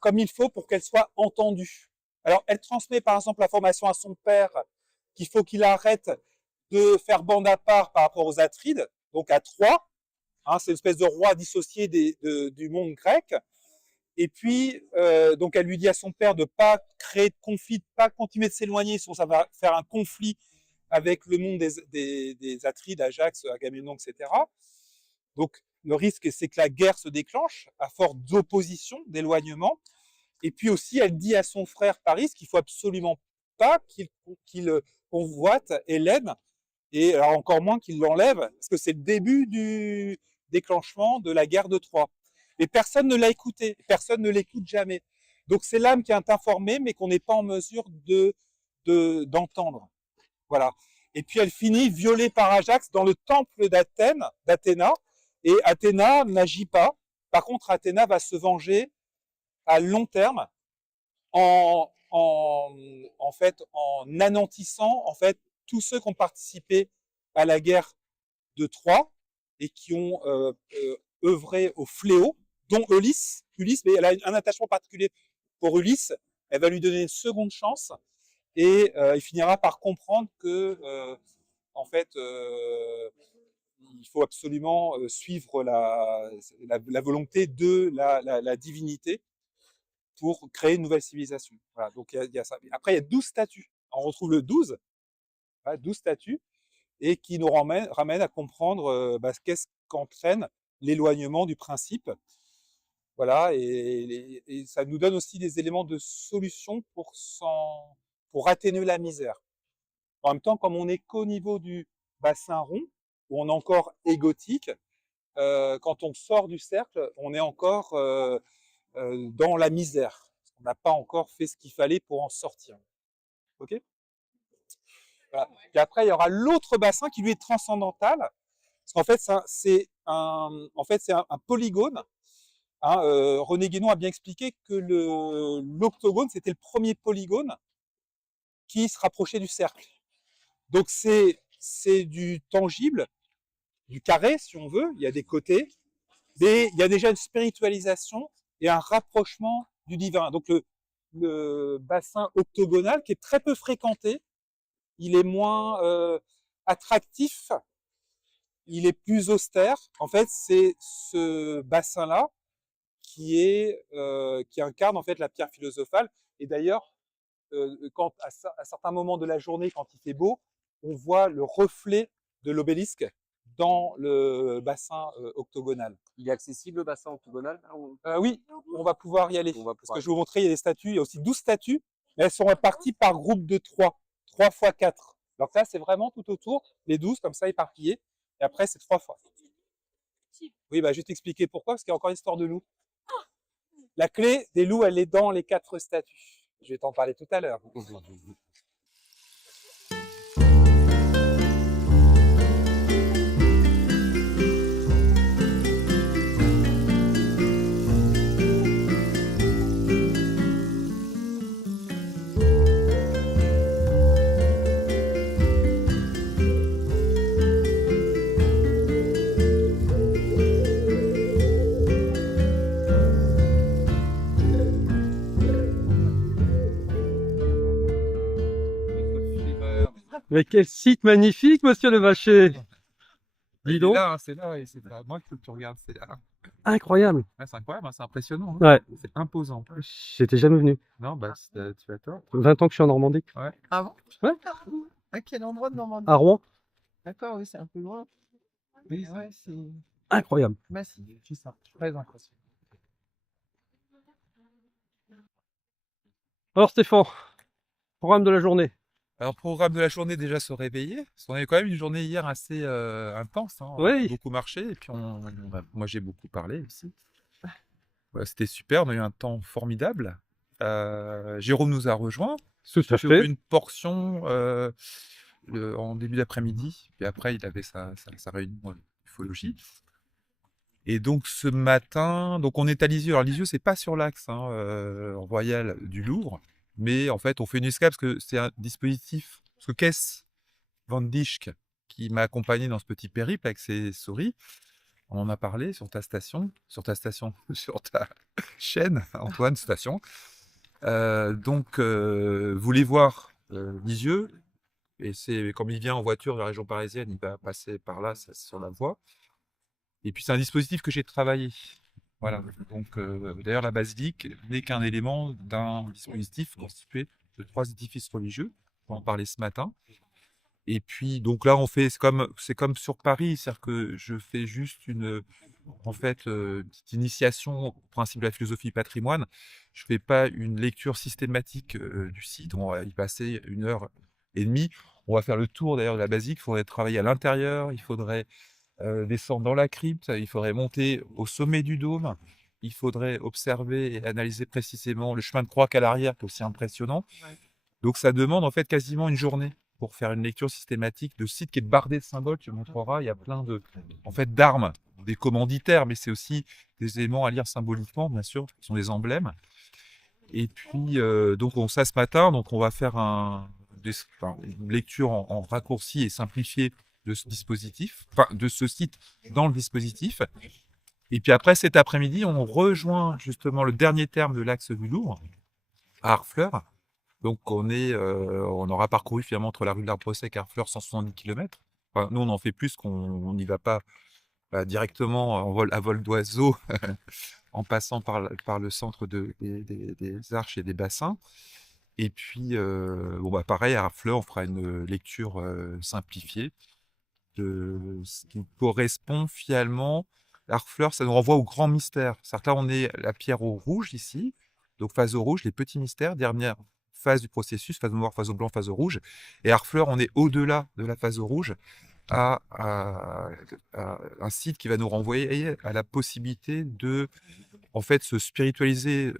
comme il faut pour qu'elle soit entendue. Alors, elle transmet par exemple l'information à son père qu'il faut qu'il arrête de faire bande à part par rapport aux Atrides, donc à Troie. Hein, c'est une espèce de roi dissocié du monde grec. Et puis, donc elle lui dit à son père de pas créer de conflit, de pas continuer de s'éloigner, sinon ça va faire un conflit avec le monde des Atrides, Ajax, Agamemnon, etc. Donc, le risque, c'est que la guerre se déclenche à force d'opposition, d'éloignement. Et puis aussi, elle dit à son frère Paris qu'il faut absolument pas qu'il convoite Hélène, et alors encore moins qu'il l'enlève, parce que c'est le début du déclenchement de la guerre de Troie. Et personne ne l'a écouté, personne ne l'écoute jamais. Donc c'est l'âme qui est informée, mais qu'on n'est pas en mesure d'entendre. Voilà. Et puis elle finit violée par Ajax dans le temple d'Athéna, et Athéna n'agit pas. Par contre, Athéna va se venger à long terme en en fait, en anéantissant en fait tous ceux qui ont participé à la guerre de Troie et qui ont œuvré au fléau, dont Ulysse. Ulysse, mais elle a un attachement particulier pour Ulysse. Elle va lui donner une seconde chance et il finira par comprendre que en fait, il faut absolument suivre la volonté de la divinité pour créer une nouvelle civilisation. Voilà, donc il y a ça. Après, il y a 12 statues. On retrouve le 12, voilà, 12 statues, et qui nous ramènent à comprendre qu'est-ce qu'entraîne l'éloignement du principe. Voilà, et ça nous donne aussi des éléments de solution pour atténuer la misère. En même temps, comme on n'est qu'au niveau du bassin rond, où on est encore égotique, quand on sort du cercle, on est encore dans la misère. On n'a pas encore fait ce qu'il fallait pour en sortir. Ok ? Voilà. Et après, il y aura l'autre bassin qui lui est transcendantal, parce qu'en fait, c'est un polygone. Hein, René Guénon a bien expliqué que l'octogone, c'était le premier polygone qui se rapprochait du cercle. Donc c'est du tangible, du carré, si on veut. Il y a des côtés, mais il y a déjà une spiritualisation et un rapprochement du divin. Donc le bassin octogonal, qui est très peu fréquenté, il est moins attractif, il est plus austère. En fait, c'est ce bassin-là qui incarne en fait la pierre philosophale. Et d'ailleurs, quand à certains moments de la journée, quand il fait beau, on voit le reflet de l'obélisque dans le bassin octogonal. Il est accessible le bassin octogonal Oui, on va pouvoir y aller. Parce que je vais vous montrer, il y a des statues, il y a aussi 12 statues, mais elles sont réparties par groupe de 3 fois 4. Donc là, c'est vraiment tout autour, les 12 comme ça éparpillés, et après, c'est 3 fois. Oui, je vais t'expliquer pourquoi, parce qu'il y a encore l'histoire de loup. La clé des loups, elle est dans les 4 statues. Je vais t'en parler tout à l'heure. Mais quel site magnifique, monsieur le Vacher! Dis donc. C'est là, et c'est pas moi qu'il faut que tu regardes, c'est là. Incroyable! Ouais, c'est incroyable, hein, c'est impressionnant. Ouais. C'est imposant. J'étais jamais venu. Non, tu as tort. 20 ans que je suis en Normandie. Ah bon? Ouais. À quel endroit de Normandie? À Rouen. D'accord, oui, c'est un peu loin. Oui, Ouais, c'est Incroyable. massif. C'est ça. Très impressionnant. Alors Stéphane, programme de la journée. Alors, programme de la journée, déjà se réveiller. Parce qu'on avait quand même une journée hier assez intense. Hein. Oui. On a beaucoup marché, et puis moi j'ai beaucoup parlé aussi. Ouais, c'était super, on a eu un temps formidable. Jérôme nous a rejoints. Tout à Sur fait. une portion en début d'après-midi, puis après il avait sa réunion ufologie. Et donc ce matin, donc on est à Lisieux. Alors Lisieux, c'est pas sur l'axe royal du Louvre, mais en fait on fait une escale parce que c'est un dispositif, parce que Kees Van Dijk, qui m'a accompagné dans ce petit périple avec ses souris, on en a parlé sur ta chaîne, Antoine Station. Donc voulez voir Lisieux, et c'est comme il vient en voiture de la région parisienne, il va passer par là, sur la voie. Et puis c'est un dispositif que j'ai travaillé. Voilà. Donc d'ailleurs la basilique n'est qu'un élément d'un dispositif constitué de 3 édifices religieux. On va en parler ce matin. Et puis donc là c'est comme sur Paris, c'est-à-dire que je fais juste une petite initiation au principe de la philosophie patrimoine. Je fais pas une lecture systématique du site. On va y passer 1h30. On va faire le tour d'ailleurs de la basilique. Il faudrait travailler à l'intérieur. Il faudrait descendre dans la crypte. Il faudrait monter au sommet du dôme. Il faudrait observer et analyser précisément le chemin de croix qu'à l'arrière, qui est aussi impressionnant. Ouais. Donc ça demande en fait quasiment une journée pour faire une lecture systématique de ce site qui est bardé de symboles. Tu montreras, il y a plein d'armes, des commanditaires, mais c'est aussi des éléments à lire symboliquement, bien sûr, qui sont des emblèmes. Et puis, donc, ça ce matin, donc on va faire une lecture en raccourci et simplifié de ce dispositif, enfin, de ce site dans le dispositif. Et puis après, cet après-midi, on rejoint justement le dernier terme de l'axe du Louvre, à Harfleur. Donc, on aura parcouru finalement entre la rue de l'Arbre-Sec et Harfleur 170 km. Enfin, nous, on en fait plus qu'on n'y va pas directement à vol d'oiseau en passant par le centre des Arches et des bassins. Et puis, pareil, à Harfleur, on fera une lecture simplifiée de ce qui correspond finalement. Harfleur, ça nous renvoie au grand mystère. C'est-à-dire que là, on est la pierre au rouge ici, donc phase au rouge, les petits mystères, dernière phase du processus, phase au noir, phase au blanc, phase au rouge. Et Harfleur, on est au-delà de la phase au rouge, à un site qui va nous renvoyer à la possibilité de en fait se spiritualiser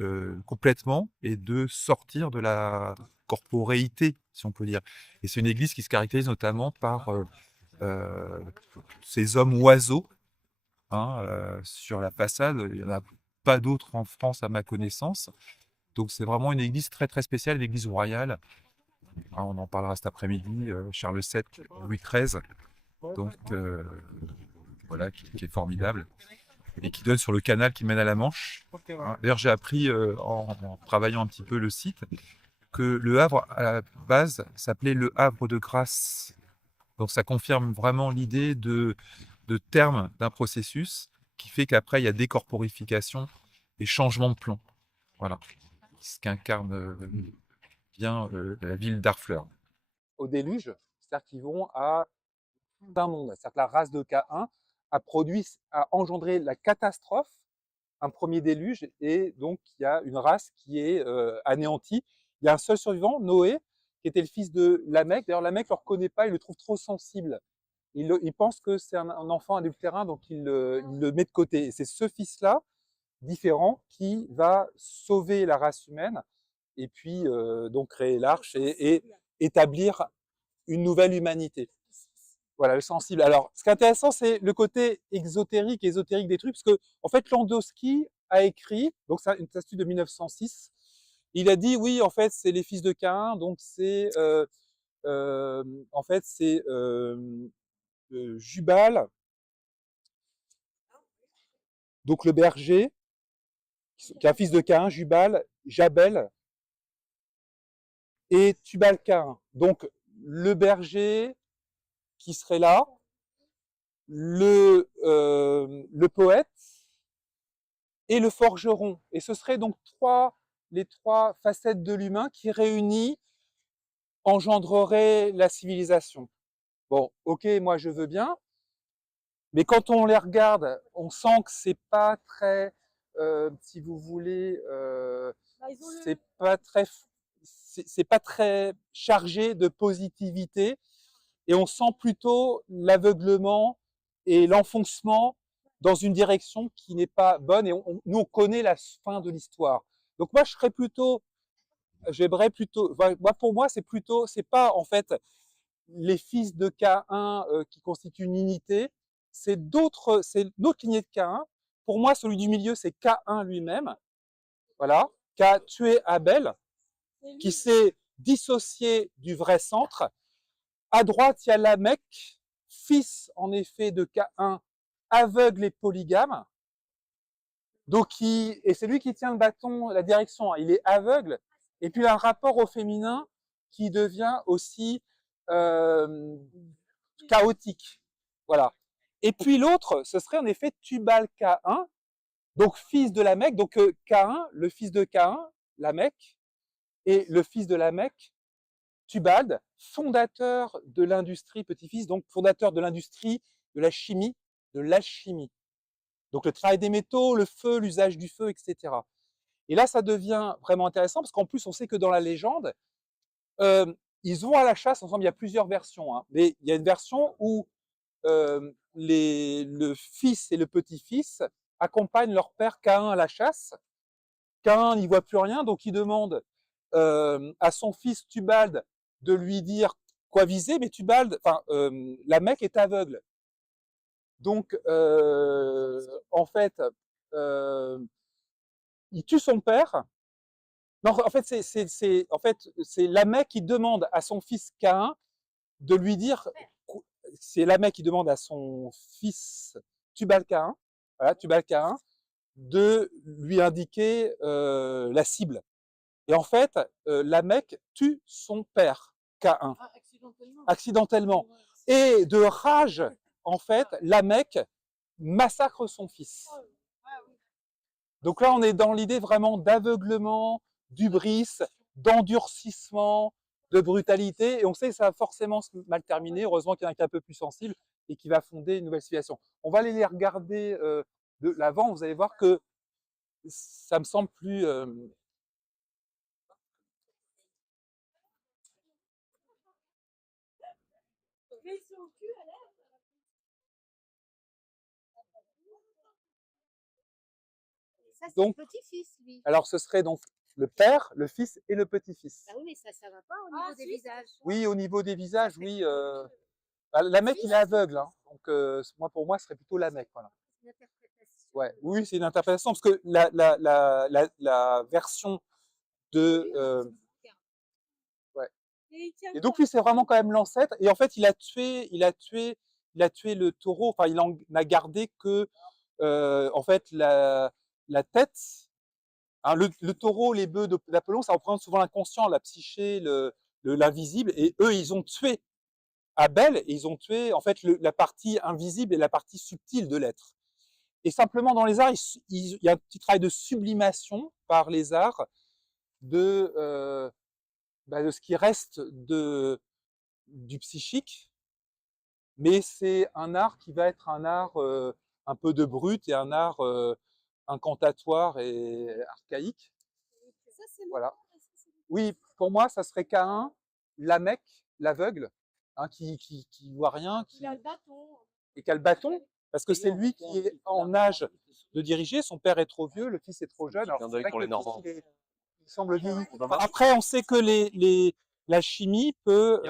complètement et de sortir de la corporéité, si on peut dire. Et c'est une église qui se caractérise notamment par ces hommes oiseaux sur la façade. Il n'y en a pas d'autres en France à ma connaissance. Donc c'est vraiment une église très très spéciale, l'église royale. On en parlera cet après-midi, Charles VII, Louis XIII. Donc voilà, qui est formidable et qui donne sur le canal qui mène à la Manche. D'ailleurs, j'ai appris en travaillant un petit peu le site que le Havre à la base s'appelait le Havre de Grâce. Donc ça confirme vraiment l'idée de terme d'un processus qui fait qu'après il y a décorporification et changement de plan. Voilà, ce qu'incarne bien la ville d'Harfleur. Au déluge, c'est-à-dire qu'ils vont à d'un monde. C'est-à-dire que la race de K1 a engendré la catastrophe, un premier déluge, et donc il y a une race qui est anéantie. Il y a un seul survivant, Noé, qui était le fils de Lamech. D'ailleurs, Lamech ne le reconnaît pas, il le trouve trop sensible. Il pense que c'est un enfant adultérin, donc il le met de côté. Et c'est ce fils-là, différent, qui va sauver la race humaine et puis donc créer l'arche et établir une nouvelle humanité. Voilà, le sensible. Alors, ce qui est intéressant, c'est le côté ésotérique des trucs, parce que, en fait, Landowski a écrit, donc c'est une statue de 1906, il a dit, oui, en fait, c'est les fils de Caïn, donc c'est, en fait, c'est Jubal, donc le berger, qui est un fils de Caïn, Jubal, Jabel et Tubal-Caïn. Donc, le berger qui serait là, le poète et le forgeron. Et ce seraient donc les trois facettes de l'humain qui réunies engendreraient la civilisation. Bon, ok, moi je veux bien, mais quand on les regarde, on sent que c'est pas très, si vous voulez, c'est pas très chargé de positivité, et on sent plutôt l'aveuglement et l'enfoncement dans une direction qui n'est pas bonne, et nous on connaît la fin de l'histoire. Donc moi j'aimerais plutôt, pour moi c'est pas en fait les fils de K1 qui constituent une unité, c'est notre lignée de K1. Pour moi, celui du milieu, c'est K1 lui-même, voilà, qui a tué Abel, qui s'est dissocié du vrai centre. À droite, il y a Lamech, fils en effet de K1, aveugle et polygame. Donc, et c'est lui qui tient le bâton, la direction. Il est aveugle. Et puis, il a un rapport au féminin qui devient aussi chaotique. Voilà. Et puis l'autre, ce serait en effet Tubal K1, donc fils de Lamech. Donc K1, le fils de K1, Lamech, et le fils de Lamech, Tubal, fondateur de l'industrie, petit-fils, donc fondateur de l'industrie de la chimie, de l'alchimie. Donc le travail des métaux, le feu, l'usage du feu, etc. Et là, ça devient vraiment intéressant parce qu'en plus, on sait que dans la légende, ils vont à la chasse ensemble. Il y a plusieurs versions, mais il y a une version où le fils et le petit-fils accompagnent leur père Caïn à la chasse. Caïn n'y voit plus rien, donc il demande à son fils Tubal de lui dire quoi viser, mais Tubal, Lamech est aveugle. Donc, en fait, il tue son père, Non, en fait, c'est Lamech qui demande à son fils Caïn de lui dire, c'est Lamech qui demande à son fils Tubal-Caïn, voilà, Tubal-Caïn, de lui indiquer la cible. Et en fait, Lamech tue son père, Caïn, accidentellement. Et de rage, en fait, Lamech massacre son fils. Donc là, on est dans l'idée vraiment d'aveuglement, d'hubris, d'endurcissement, de brutalité. Et on sait que ça va forcément se mal terminer. Heureusement qu'il y en a qui est un peu plus sensible et qui va fonder une nouvelle civilisation. On va aller les regarder de l'avant. Vous allez voir que ça me semble plus... Ça, c'est Donc, le petit-fils, lui. alors, ce serait donc le père, le fils et le petit-fils. Ah oui, mais ça va pas au niveau des visages. Oui, au niveau des visages, oui. Lamech, il est aveugle. Hein. Donc, pour moi, ce serait plutôt Lamech. Voilà. Une interprétation. Ouais. Oui, c'est une interprétation parce que la version de... ouais. Et donc, lui, c'est vraiment quand même l'ancêtre. Et en fait, il a tué le taureau. Enfin, il en a gardé que, en fait, la tête. Hein, le taureau, les bœufs d'Apollon, ça représente souvent l'inconscient, la psyché, l'invisible. Et eux, ils ont tué Abel et ils ont tué en fait la partie invisible et la partie subtile de l'être. Et simplement dans les arts, il y a un petit travail de sublimation par les arts de ce qui reste du psychique, mais c'est un art qui va être un art un peu de brut et un art incantatoire et archaïque. Ça, c'est Voilà. marrant. Oui, pour moi, ça serait Caïn, Lamech, l'aveugle, hein, qui voit rien, Il a le bâton. et qui a le bâton, parce que c'est lui qui est en âge de diriger. Son père est trop vieux, le fils est trop jeune. Alors, c'est vrai que le fils, il semble vieilli. Après, on sait que la chimie peut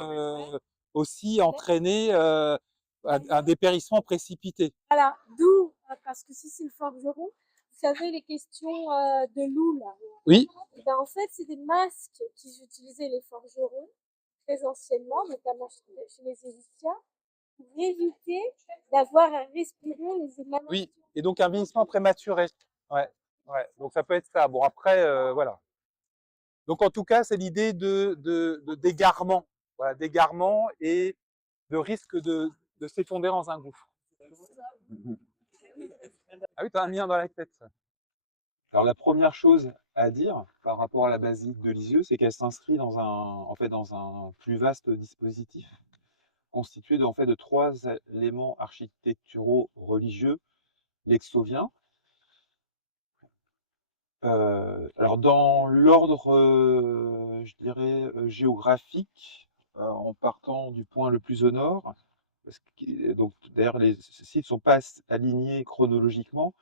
aussi entraîner un dépérissement précipité. Voilà, d'où, parce que si c'est le forgeron, vous savez, les questions de loup, là. Oui. Et ben, en fait, c'est des masques qu'ils utilisaient les forgerons, très anciennement, notamment chez les Égyptiens, pour éviter d'avoir à respirer les émanations. Oui, et donc un vieillissement prématuré. Ouais, ouais. Donc ça peut être ça. Bon, après, voilà. Donc en tout cas, c'est l'idée de d'égarement. Voilà, d'égarement et de risque de s'effondrer dans un gouffre. Ah oui, t'as un lien dans la tête. Alors la première chose à dire par rapport à la basilique de Lisieux, c'est qu'elle s'inscrit dans un plus vaste dispositif constitué de trois éléments architecturaux religieux lexoviens. Alors dans l'ordre, je dirais, géographique, en partant du point le plus au nord, donc d'ailleurs les sites ne sont pas alignés chronologiquement,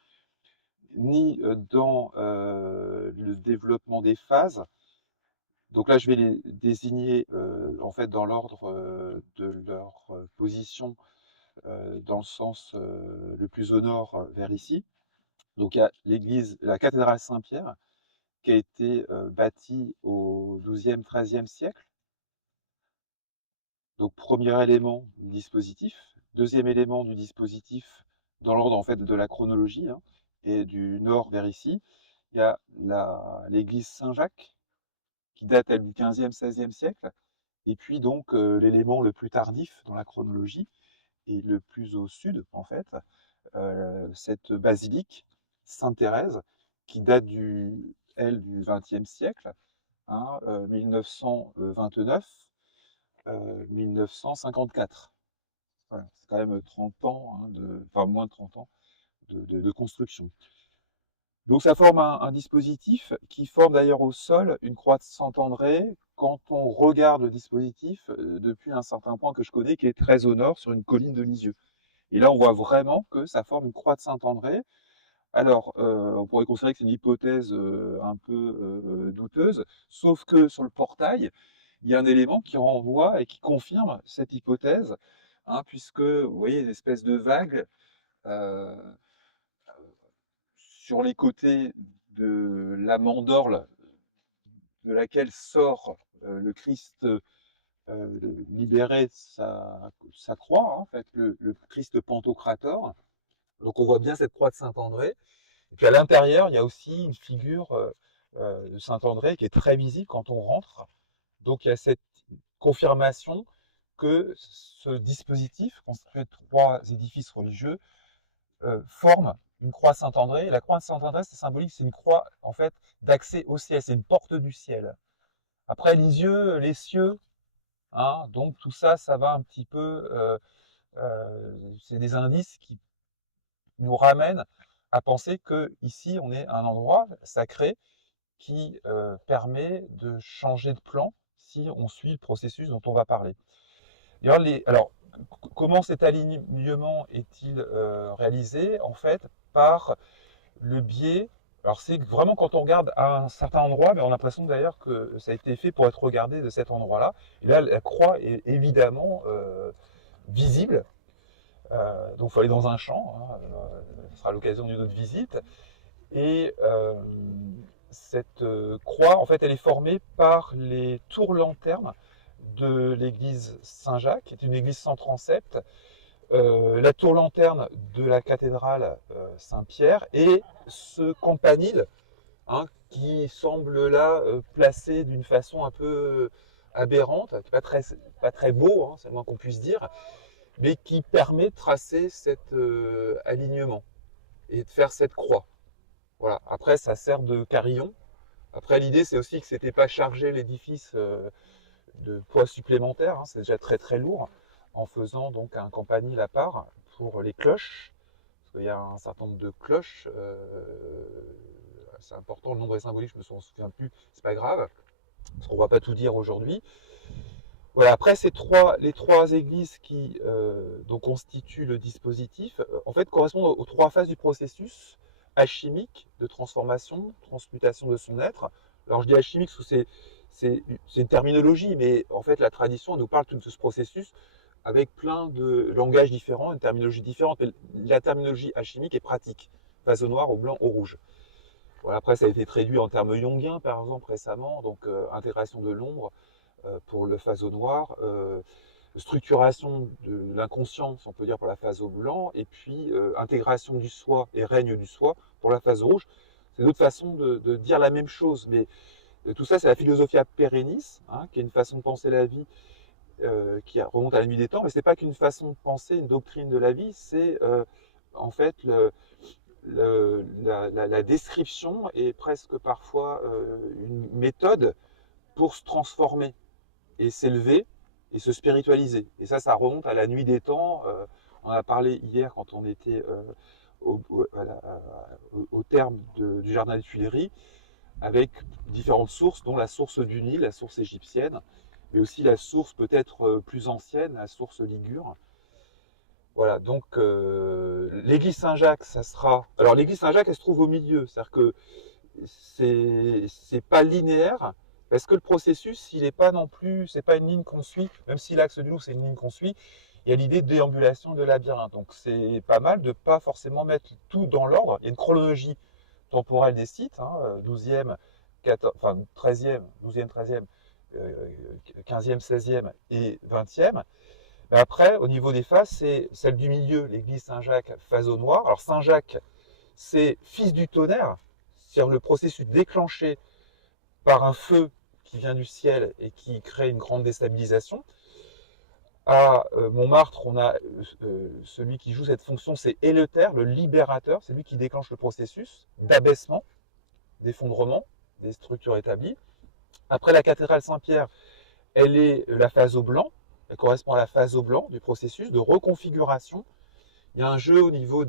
ni dans le développement des phases. Donc là, je vais les désigner en fait dans l'ordre de leur position dans le sens le plus au nord vers ici. Donc il y a l'église, la cathédrale Saint-Pierre, qui a été bâtie au XIIe, XIIIe siècle. Donc premier élément du dispositif. Deuxième élément du dispositif, dans l'ordre en fait de la chronologie, hein, et du nord vers ici, il y a l'église Saint-Jacques, qui date elle du XVe, XVIe siècle. Et puis donc l'élément le plus tardif dans la chronologie, et le plus au sud en fait, cette basilique Sainte-Thérèse, qui date du XXe siècle, hein, 1929, 1954. Voilà, c'est quand même 30 ans, hein, enfin moins de 30 ans de construction. Donc ça forme un dispositif qui forme d'ailleurs au sol une croix de Saint-André quand on regarde le dispositif depuis un certain point que je connais qui est très au nord sur une colline de Lisieux. Et là on voit vraiment que ça forme une croix de Saint-André. Alors on pourrait considérer que c'est une hypothèse un peu douteuse, sauf que sur le portail, il y a un élément qui renvoie et qui confirme cette hypothèse, hein, puisque vous voyez une espèce de vague sur les côtés de la mandorle de laquelle sort le Christ libéré sa croix, hein, en fait, le Christ Pantocrator. Donc on voit bien cette croix de Saint-André. Et puis à l'intérieur, il y a aussi une figure de Saint-André qui est très visible quand on rentre. Donc il y a cette confirmation que ce dispositif, constitué de 3 édifices religieux, forme une croix Saint-André. Et la croix de Saint-André, c'est symbolique, c'est une croix en fait d'accès au ciel, c'est une porte du ciel. Après les yeux, les cieux, hein, donc tout ça, ça va un petit peu, c'est des indices qui nous ramènent à penser que ici on est à un endroit sacré qui permet de changer de plan si on suit le processus dont on va parler. Alors, comment cet alignement est-il réalisé? En fait, par le biais. Alors, c'est vraiment quand on regarde à un certain endroit, mais on a l'impression d'ailleurs que ça a été fait pour être regardé de cet endroit-là. Et là, la croix est évidemment visible. Donc, il faut aller dans un champ. Hein, ce sera l'occasion d'une autre visite. Et cette croix, en fait, elle est formée par les tours-lanternes de l'église Saint-Jacques, qui est une église sans transept, la tour-lanterne de la cathédrale Saint-Pierre et ce campanile, hein, qui semble là placé d'une façon un peu aberrante, pas très beau, hein, c'est le moins qu'on puisse dire, mais qui permet de tracer cet alignement et de faire cette croix. Voilà. Après, ça sert de carillon. Après, l'idée, c'est aussi que c'était pas chargé l'édifice de poids supplémentaires, hein, c'est déjà très très lourd, en faisant donc un campanile à part pour les cloches, parce qu'il y a un certain nombre de cloches, c'est important, le nombre est symbolique, je me souviens plus, c'est pas grave, parce qu'on va pas tout dire aujourd'hui. Voilà, après les trois églises qui donc constituent le dispositif, en fait correspondent aux 3 phases du processus alchimique de transformation, transmutation de son être. Alors je dis alchimique parce que c'est une terminologie, mais en fait la tradition nous parle tout de ce processus avec plein de langages différents, une terminologie différente. Mais la terminologie alchimique est pratique, phase au noir, au blanc, au rouge. Voilà, après ça a été traduit en termes jungiens par exemple récemment, donc intégration de l'ombre pour le phase au noir, structuration de l'inconscient, si on peut dire, pour la phase au blanc, et puis intégration du soi et règne du soi pour la phase rouge. C'est d'autres façons de dire la même chose, mais tout ça, c'est la philosophia perennis, hein, qui est une façon de penser la vie qui remonte à la nuit des temps, mais c'est pas qu'une façon de penser, une doctrine de la vie, c'est en fait la description et presque parfois une méthode pour se transformer et s'élever et se spiritualiser. Et ça remonte à la nuit des temps. On en a parlé hier quand on était au terme du jardin des Tuileries, avec différentes sources, dont la source du Nil, la source égyptienne, mais aussi la source peut-être plus ancienne, la source ligure. Voilà, donc l'église Saint-Jacques, ça sera... Alors l'église Saint-Jacques, elle se trouve au milieu, c'est-à-dire que c'est pas linéaire, parce que le processus, il n'est pas non plus, c'est pas une ligne qu'on suit, même si l'axe du Louvre, c'est une ligne qu'on suit, il y a l'idée de déambulation, de labyrinthe. Donc c'est pas mal de pas forcément mettre tout dans l'ordre. Il y a une chronologie temporelle des sites, hein, 12e, 14, enfin 13e, 12e, 13e, 15e, 16e et 20e. Mais après, au niveau des phases, c'est celle du milieu, l'église Saint-Jacques, phase au noir. Alors Saint-Jacques, c'est fils du tonnerre, c'est-à-dire le processus déclenché par un feu qui vient du ciel et qui crée une grande déstabilisation. À Montmartre, on a celui qui joue cette fonction, c'est Éléuther, le libérateur, c'est lui qui déclenche le processus d'abaissement, d'effondrement des structures établies. Après la cathédrale Saint-Pierre, elle est la phase au blanc, elle correspond à la phase au blanc du processus de reconfiguration. Il y a un jeu au niveau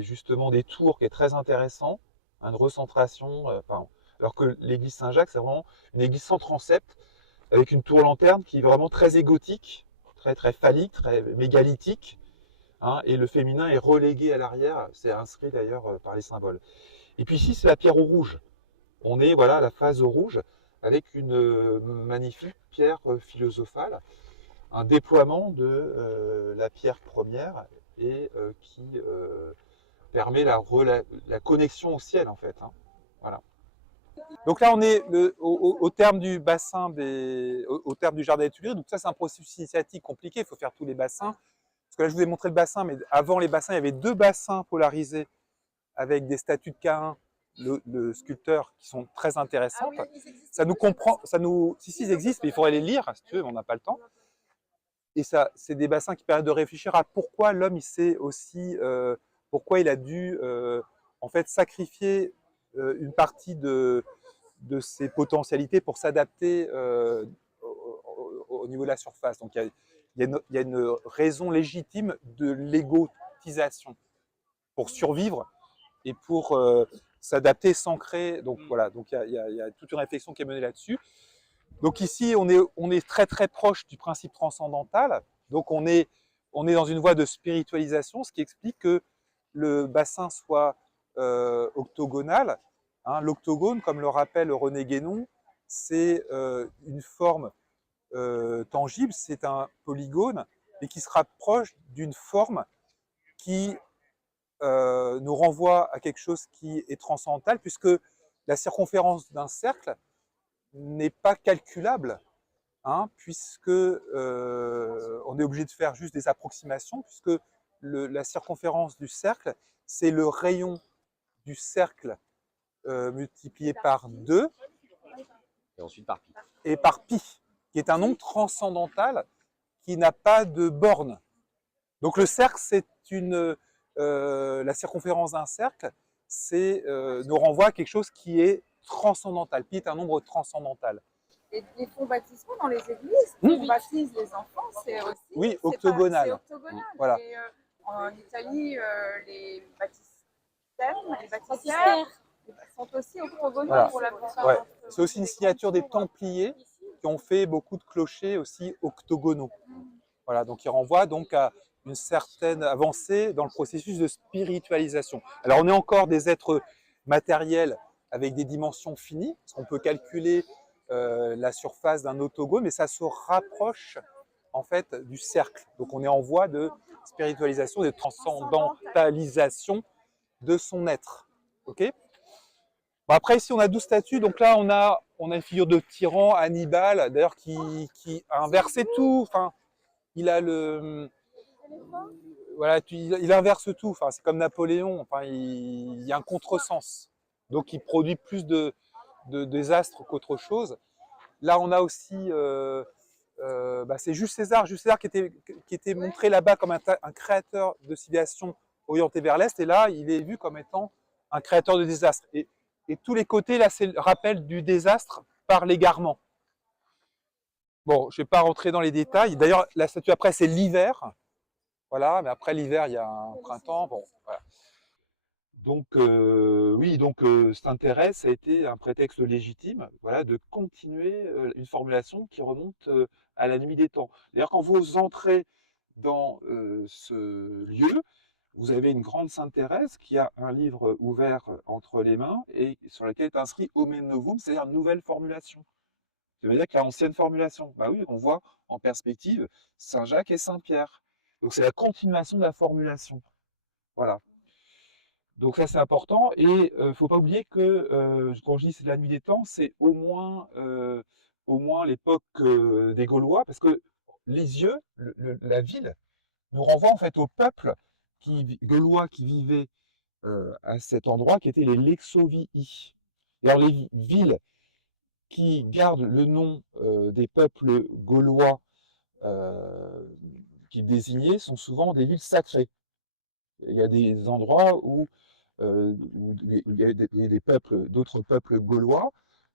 justement des tours qui est très intéressant, une recentration, alors que l'église Saint-Jacques, c'est vraiment une église sans transept, avec une tour-lanterne qui est vraiment très égotique, très, très phallique, très mégalithique, hein, et le féminin est relégué à l'arrière, c'est inscrit d'ailleurs par les symboles. Et puis ici, c'est la pierre au rouge. On est, voilà, à la phase au rouge, avec une magnifique pierre philosophale, un déploiement de la pierre première, et qui permet la connexion au ciel, en fait. Hein. Voilà. Donc là, on est au terme du bassin au terme du jardin des Tuileries. Donc ça, c'est un processus initiatique compliqué. Il faut faire tous les bassins. Parce que là, je vous ai montré le bassin, mais avant les bassins, il y avait 2 bassins polarisés avec des statues de Caïn, le sculpteur, qui sont très intéressantes. Ça nous comprend, si ils existent, mais il faudrait les lire, si tu veux, mais on n'a pas le temps. Et ça, c'est des bassins qui permettent de réfléchir à pourquoi l'homme, il sait aussi, pourquoi il a dû, en fait, sacrifier une partie de ses potentialités pour s'adapter au niveau de la surface. Donc, il y a une raison légitime de l'égotisation pour survivre et pour s'adapter sans créer. Donc voilà, donc il y a toute une réflexion qui est menée là-dessus. Donc ici, on est très très proche du principe transcendantal. Donc on est dans une voie de spiritualisation, ce qui explique que le bassin soit octogonal. Hein, l'octogone, comme le rappelle René Guénon, c'est une forme tangible, c'est un polygone, et qui se rapproche d'une forme qui nous renvoie à quelque chose qui est transcendantal, puisque la circonférence d'un cercle n'est pas calculable, hein, puisque on est obligé de faire juste des approximations, puisque la circonférence du cercle, c'est le rayon du cercle multiplié par 2, Et ensuite par pi. et par pi, qui est un nombre transcendantal qui n'a pas de borne. Donc le cercle, c'est la circonférence d'un cercle, nous renvoie à quelque chose qui est transcendantal. Pi est un nombre transcendantal. Et les fonds baptismaux dans les églises, on baptise les enfants, c'est aussi... Oui, octogonal. C'est octogonal. Voilà. Et, en Italie, les baptistères sont aussi octogonaux Voilà. pour la plupart. Ouais. C'est aussi une signature des Templiers qui ont fait beaucoup de clochers aussi octogonaux. Voilà, donc il renvoie donc à une certaine avancée dans le processus de spiritualisation. Alors on est encore des êtres matériels avec des dimensions finies, parce qu'on peut calculer la surface d'un octogone, mais ça se rapproche en fait du cercle. Donc on est en voie de spiritualisation, de transcendantalisation de son être. Ok. Bon, après ici on a 12 statues, donc là on a une figure de tyran, Hannibal, d'ailleurs qui a inversé tout. Enfin, il a voilà, il inverse tout. Enfin, c'est comme Napoléon. Enfin, il y a un contresens. Donc, il produit plus de désastres qu'autre chose. Là, on a aussi, c'est Jules César. Jules César qui était montré là-bas comme un créateur de civilisation orientée vers l'Est. Et là, il est vu comme étant un créateur de désastres. Et tous les côtés, là, c'est le rappel du désastre par l'égarement. Bon, je ne vais pas rentrer dans les détails. D'ailleurs, la statue après, c'est l'hiver. Voilà, mais après l'hiver, il y a un printemps. Bon, voilà. Donc, oui, donc cet intérêt, ça a été un prétexte légitime, voilà, de continuer une formulation qui remonte à la nuit des temps. D'ailleurs, quand vous entrez dans ce lieu, vous avez une grande Sainte Thérèse qui a un livre ouvert entre les mains et sur lequel est inscrit Omen Novum, c'est-à-dire nouvelle formulation. Ça veut dire qu'il y a ancienne formulation. Bah oui, on voit en perspective Saint-Jacques et Saint-Pierre. Donc c'est la continuation de la formulation. Voilà. Donc ça c'est important. Et il ne faut pas oublier que quand je dis c'est la nuit des temps, c'est au moins l'époque des Gaulois, parce que Lisieux, la ville, nous renvoie en fait au peuple gaulois qui vivait à cet endroit, qui étaient les Lexovii. Et alors les villes qui gardent le nom des peuples gaulois qu'ils désignaient sont souvent des villes sacrées. Il y a des endroits où il y a des peuples, d'autres peuples gaulois,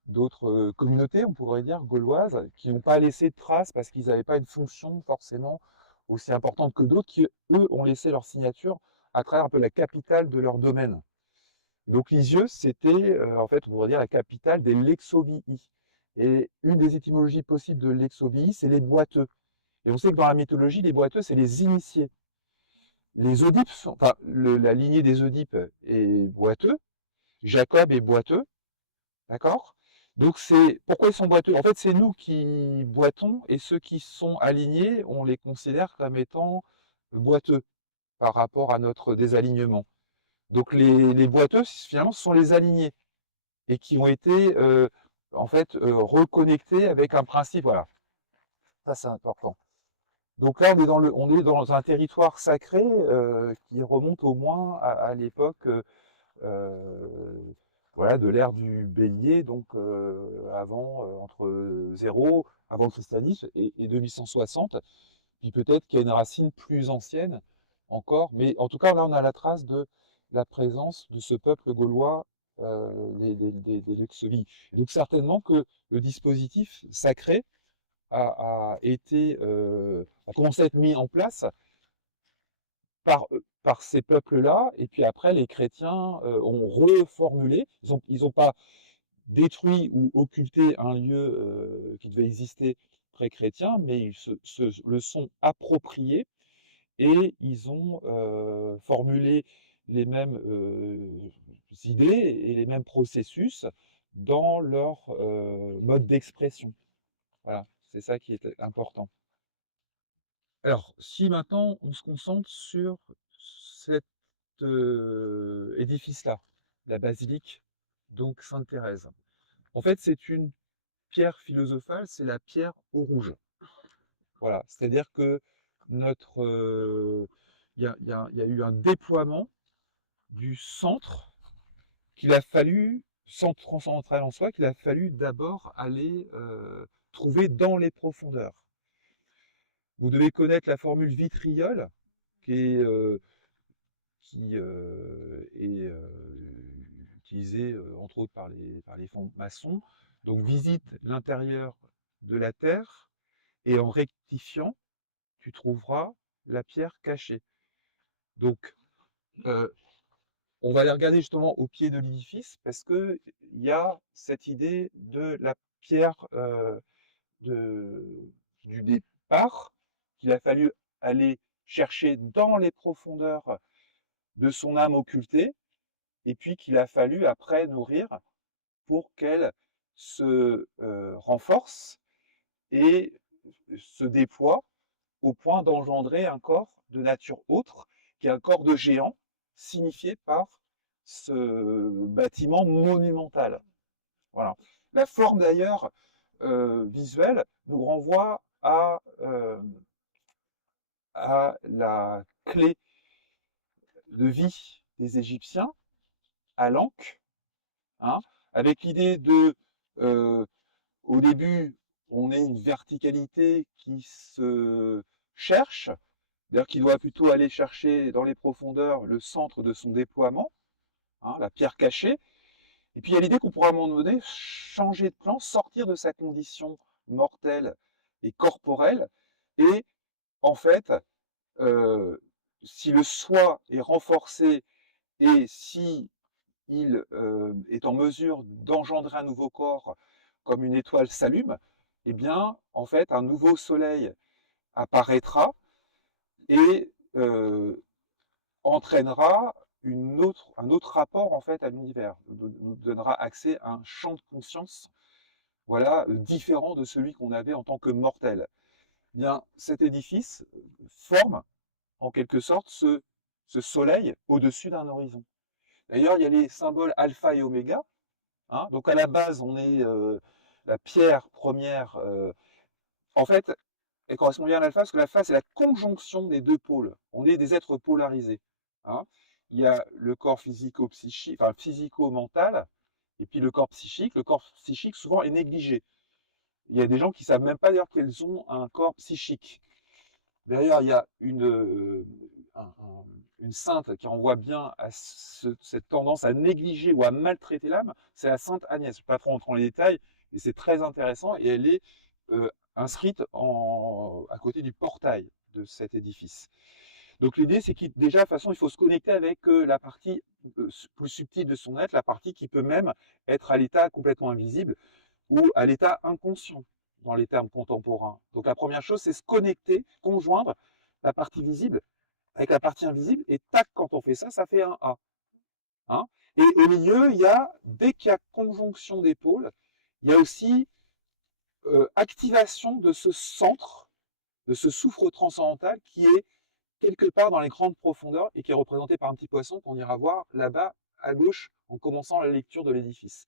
d'autres communautés, on pourrait dire, gauloises, qui n'ont pas laissé de traces parce qu'ils n'avaient pas une fonction forcément aussi importante que d'autres, qui, eux, ont laissé leur signature à travers un peu la capitale de leur domaine. Donc Lisieux, c'était, en fait, on pourrait dire la capitale des Lexovii. Et une des étymologies possibles de Lexovii, c'est les boiteux. Et on sait que dans la mythologie, les boiteux, c'est les initiés. Les Oedipes, la lignée des Oedipes est boiteux, Jacob est boiteux, d'accord? Donc pourquoi ils sont boiteux? En fait, c'est nous qui boitons, et ceux qui sont alignés, on les considère comme étant boiteux par rapport à notre désalignement. Donc les boiteux, finalement, ce sont les alignés. et qui ont été en fait reconnectés avec un principe. Voilà, ça c'est important. Donc là, on est dans un territoire sacré qui remonte au moins à l'époque voilà, de l'ère du Bélier, donc entre 0, avant le christianisme, et 2160. Puis peut-être qu'il y a une racine plus ancienne encore, mais en tout cas, là, on a la trace de la présence de ce peuple gaulois, des Luxovies. Donc certainement que le dispositif sacré a commencé à être mis en place par ces peuples-là, et puis après, les chrétiens ont reformulé. Ils ont pas détruit ou occulté un lieu qui devait exister pré-chrétien, mais ils le sont appropriés et ils ont formulé les mêmes idées et les mêmes processus dans leur mode d'expression. Voilà, c'est ça qui est important. Alors, si maintenant on se concentre sur cet édifice-là, la basilique, donc Sainte-Thérèse. En fait, c'est une pierre philosophale, c'est la pierre au rouge. Voilà, c'est-à-dire que il y a eu un déploiement du centre qu'il a fallu, centre transcendantal en soi, qu'il a fallu d'abord aller trouver dans les profondeurs. Vous devez connaître la formule vitriol, qui est utilisée entre autres par les francs-maçons. Donc visite l'intérieur de la terre et en rectifiant, tu trouveras la pierre cachée. Donc on va aller regarder justement au pied de l'édifice parce que il y a cette idée de la pierre du départ qu'il a fallu aller chercher dans les profondeurs de son âme occultée, et puis qu'il a fallu après nourrir pour qu'elle se renforce et se déploie au point d'engendrer un corps de nature autre, qui est un corps de géant, signifié par ce bâtiment monumental. Voilà. La forme d'ailleurs visuelle nous renvoie à la clé de vie des Égyptiens, à l'Ankh, hein, avec l'idée de, au début, on est une verticalité qui se cherche, c'est-à-dire qu'il doit plutôt aller chercher dans les profondeurs le centre de son déploiement, hein, la pierre cachée. Et puis il y a l'idée qu'on pourra à un moment donné changer de plan, sortir de sa condition mortelle et corporelle, et en fait, si le soi est renforcé et si il est en mesure d'engendrer un nouveau corps comme une étoile s'allume, eh bien, en fait, un nouveau soleil apparaîtra et entraînera un autre rapport en fait à l'univers, nous donnera accès à un champ de conscience, voilà, différent de celui qu'on avait en tant que mortel. Eh bien, cet édifice forme en quelque sorte ce soleil au-dessus d'un horizon. D'ailleurs, il y a les symboles alpha et oméga. Hein, donc à la base, on est la pierre première. En fait, elle correspond bien à l'alpha parce que l'alpha, c'est la conjonction des deux pôles. On est des êtres polarisés. Hein. Il y a le corps physico-psychique, enfin physico-mental, et puis le corps psychique. Le corps psychique, souvent, est négligé. Il y a des gens qui ne savent même pas d'ailleurs qu'elles ont un corps psychique. D'ailleurs, il y a une sainte qui renvoie bien à cette tendance à négliger ou à maltraiter l'âme, c'est la sainte Agnès. Je ne vais pas trop rentrer dans les détails, mais c'est très intéressant et elle est inscrite à côté du portail de cet édifice. Donc l'idée, c'est qu'il déjà, de toute façon, il faut se connecter avec la partie plus subtile de son être, la partie qui peut même être à l'état complètement invisible ou à l'état inconscient dans les termes contemporains. Donc la première chose, c'est se connecter, conjoindre la partie visible avec la partie invisible, et tac, quand on fait ça, ça fait un A. Hein, et au milieu, dès qu'il y a conjonction des pôles, il y a aussi activation de ce centre, de ce soufre transcendantal qui est quelque part dans les grandes profondeurs et qui est représenté par un petit poisson qu'on ira voir là-bas à gauche en commençant la lecture de l'édifice.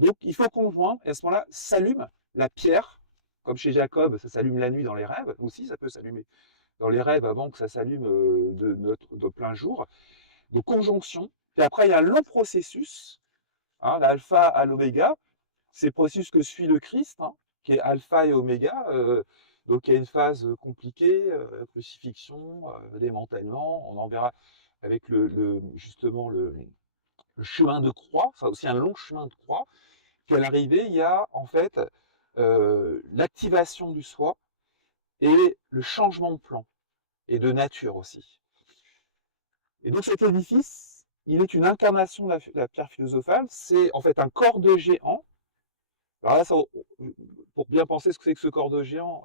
Donc, il faut conjoindre, et à ce moment-là, s'allume la pierre, comme chez Jacob, ça s'allume la nuit dans les rêves, aussi ça peut s'allumer dans les rêves avant que ça s'allume de plein jour. De conjonction, puis après il y a un long processus, hein, l'alpha à l'oméga, c'est le processus que suit le Christ, hein, qui est alpha et oméga, donc il y a une phase compliquée, crucifixion, démantèlement, on en verra avec justement le chemin de croix, enfin aussi un long chemin de croix. Puis à l'arrivée, il y a en fait l'activation du soi et le changement de plan et de nature aussi. Et donc cet édifice, il est une incarnation de la pierre philosophale, c'est en fait un corps de géant. Alors là, pour bien penser ce que c'est que ce corps de géant,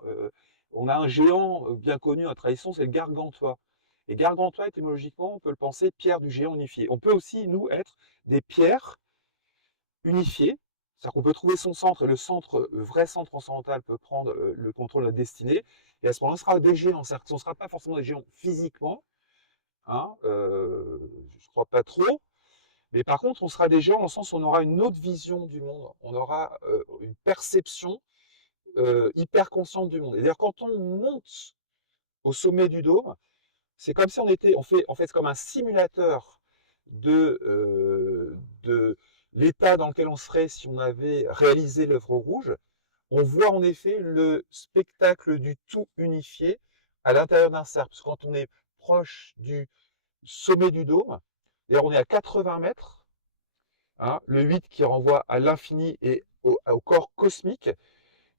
on a un géant bien connu dans la tradition, c'est le Gargantua. Et Gargantua, étymologiquement, on peut le penser pierre du géant unifié. On peut aussi, nous, être des pierres unifiées, c'est-à-dire qu'on peut trouver son centre, et le vrai centre transcendantal peut prendre le contrôle de la destinée, et à ce moment-là, on sera des géants. C'est-à-dire que ce ne sera pas forcément des géants physiquement, hein, je ne crois pas trop, mais par contre, on sera des géants dans le sens où on aura une autre vision du monde, on aura une perception hyper consciente du monde. Et d'ailleurs, quand on monte au sommet du dôme, c'est comme si on fait en fait comme un simulateur de l'état dans lequel on serait si on avait réalisé l'œuvre rouge. On voit en effet le spectacle du tout unifié à l'intérieur d'un cercle. Parce que quand on est proche du sommet du dôme, d'ailleurs on est à 80 mètres, hein, le 8 qui renvoie à l'infini et au corps cosmique.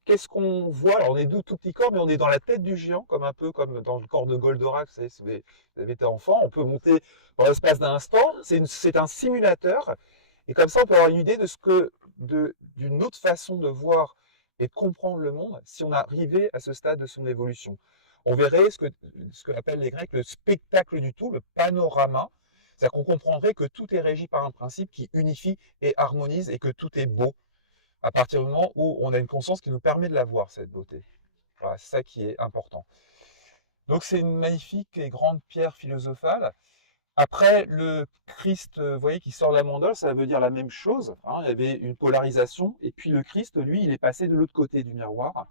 Qu'est-ce qu'on voit? Alors, on est tout petit corps, mais on est dans la tête du géant, comme un peu comme dans le corps de Goldorak. Vous savez, si vous avez été enfant, on peut monter dans l'espace d'un instant. C'est un simulateur. Et comme ça, on peut avoir une idée d'une autre façon de voir et de comprendre le monde si on arrivait à ce stade de son évolution. On verrait ce que appellent les Grecs le spectacle du tout, le panorama. C'est-à-dire qu'on comprendrait que tout est régi par un principe qui unifie et harmonise et que tout est beau, à partir du moment où on a une conscience qui nous permet de la voir, cette beauté. Voilà, c'est ça qui est important. Donc c'est une magnifique et grande pierre philosophale. Après, le Christ, vous voyez, qui sort de la mandale, ça veut dire la même chose, hein, il y avait une polarisation, et puis le Christ, lui, il est passé de l'autre côté du miroir,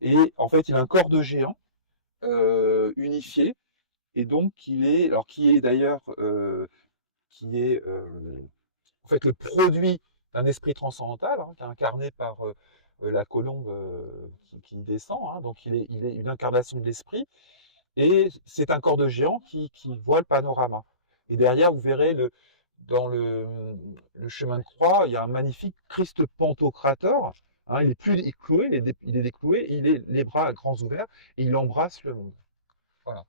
et en fait, il a un corps de géant, unifié, et donc qui est d'ailleurs, en fait le produit d'un esprit transcendantal, hein, qui est incarné par la colombe qui descend, hein, donc il est une incarnation de l'esprit, et c'est un corps de géant qui voit le panorama. Et derrière, vous verrez, dans le chemin de croix, il y a un magnifique Christ pantocrateur, hein, il est plus écloué, il est décloué, il est les bras grands ouverts, et il embrasse le monde. Voilà.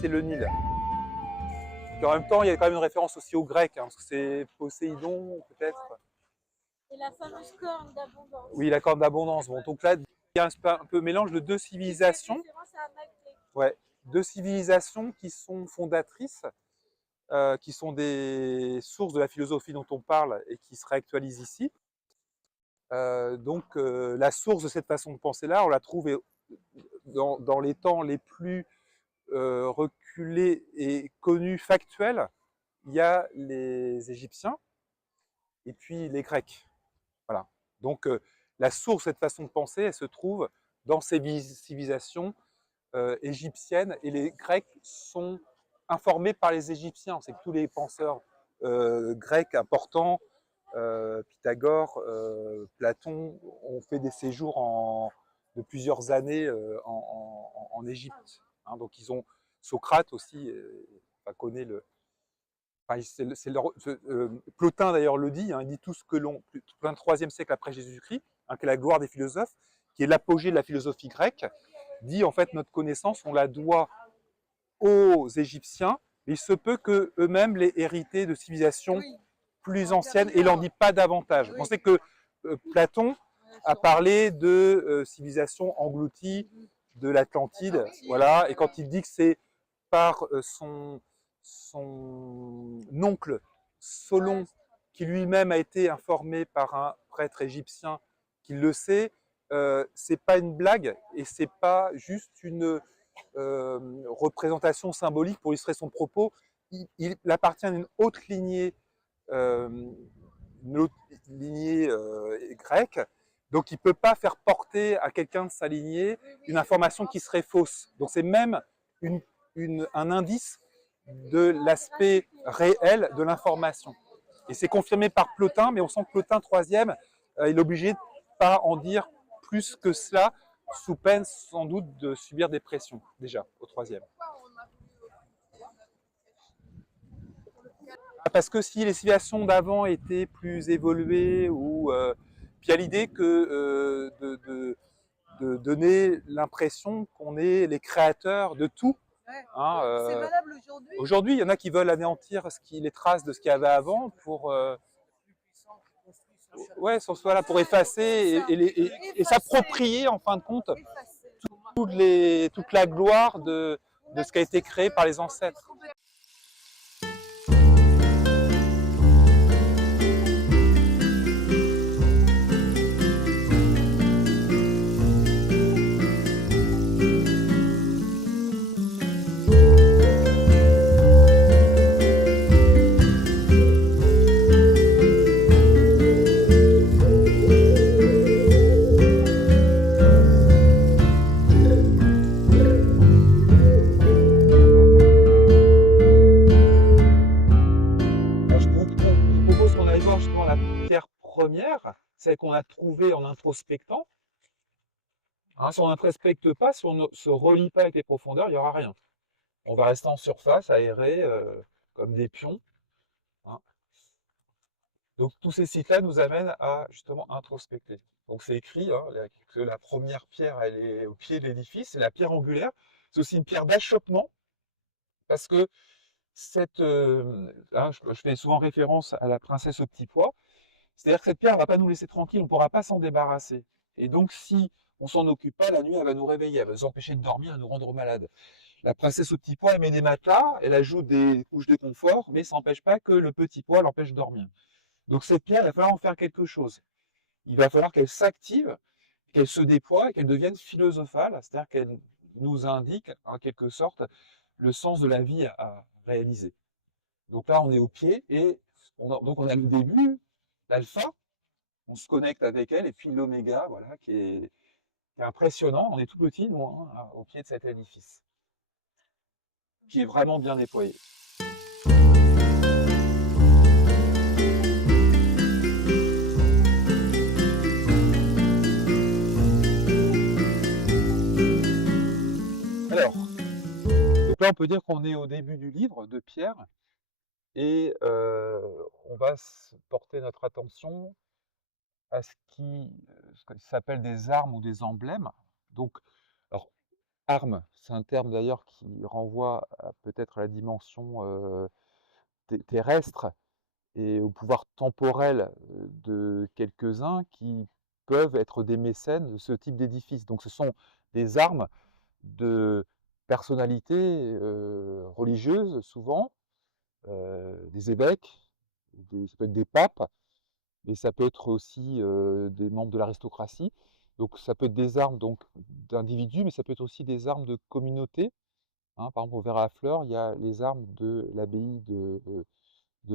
C'est le Nil. Et en même temps, il y a quand même une référence aussi au grec, hein, parce que c'est Poséidon, peut-être. Et la fameuse corne d'abondance. Oui, la corne d'abondance. Bon, donc là, il y a un peu mélange de deux civilisations. Ouais, deux civilisations qui sont fondatrices, qui sont des sources de la philosophie dont on parle et qui se réactualisent ici. Donc, la source de cette façon de penser-là, on la trouve dans les temps les plus reculés et connus, factuels. Il y a les Égyptiens et puis les Grecs. Voilà. Donc, la source de cette façon de penser, elle se trouve dans ces civilisations égyptiennes, et les Grecs sont informés par les Égyptiens. C'est que tous les penseurs grecs importants, Pythagore, Platon, ont fait des séjours de plusieurs années en Égypte. Hein, donc ils ont Socrate aussi, connaît enfin, Plotin d'ailleurs le dit, hein, il dit tout ce que plein de 3e siècle après Jésus-Christ, hein, qui est la gloire des philosophes, qui est l'apogée de la philosophie grecque, dit en fait notre connaissance, on la doit aux Égyptiens, mais il se peut que eux-mêmes l'aient hérité de civilisations plus anciennes et n'en dit pas davantage. On sait que Platon a parlé de civilisation engloutie de l'Atlantide, voilà, et quand il dit que c'est par son oncle Solon, qui lui-même a été informé par un prêtre égyptien qu'il le sait, c'est pas une blague et c'est pas juste une représentation symbolique pour illustrer son propos. Il appartient à une haute lignée, grecque, donc il ne peut pas faire porter à quelqu'un de sa lignée une information qui serait fausse. Donc c'est même un indice de l'aspect réel de l'information. Et c'est confirmé par Plotin, mais on sent que Plotin, 3e, il est obligé de ne pas en dire plus que cela, sous peine sans doute de subir des pressions, déjà, au 3e. Parce que si les civilisations d'avant étaient plus évoluées, ou puis il y a l'idée que de donner l'impression qu'on est les créateurs de tout. Hein, c'est valable aujourd'hui. Aujourd'hui, il y en a qui veulent anéantir les traces de ce qu'il y avait avant pour soit là pour effacer et s'approprier en fin de compte toute la gloire de ce qui a été créé par les ancêtres. Première, celle qu'on a trouvée en introspectant. Hein, si on n'introspecte pas, si on ne se relie pas avec les profondeurs, il n'y aura rien. On va rester en surface, aéré, comme des pions. Hein. Donc tous ces sites-là nous amènent à justement introspecter. Donc c'est écrit hein, que la première pierre, elle est au pied de l'édifice, c'est la pierre angulaire. C'est aussi une pierre d'achoppement, parce que je fais souvent référence à la princesse au petit pois. C'est-à-dire que cette pierre ne va pas nous laisser tranquille, on ne pourra pas s'en débarrasser. Et donc, si on ne s'en occupe pas, la nuit, elle va nous réveiller, elle va nous empêcher de dormir, elle va nous rendre malades. La princesse au petit pois, elle met des matelas, elle ajoute des couches de confort, mais ça n'empêche pas que le petit pois l'empêche de dormir. Donc cette pierre, il va falloir en faire quelque chose. Il va falloir qu'elle s'active, qu'elle se déploie, qu'elle devienne philosophale, c'est-à-dire qu'elle nous indique, en quelque sorte, le sens de la vie à réaliser. Donc là, on est au pied, et donc on a le début, l'alpha, on se connecte avec elle, et puis l'oméga, voilà, qui est impressionnant. On est tout petit, nous, hein, au pied de cet édifice, qui est vraiment bien nettoyé. Alors, donc là, on peut dire qu'on est au début du livre de Pierre, et on va porter notre attention à ce qui s'appelle des armes ou des emblèmes. Donc, alors, armes, c'est un terme d'ailleurs qui renvoie peut-être à la dimension terrestre et au pouvoir temporel de quelques-uns qui peuvent être des mécènes de ce type d'édifice. Donc, ce sont des armes de personnalités religieuses, souvent, des évêques, ça peut être des papes, et ça peut être aussi des membres de l'aristocratie. Donc ça peut être des armes d'individus, mais ça peut être aussi des armes de communauté. Hein, par exemple, au Ver-à-Fleur, il y a les armes de l'abbaye de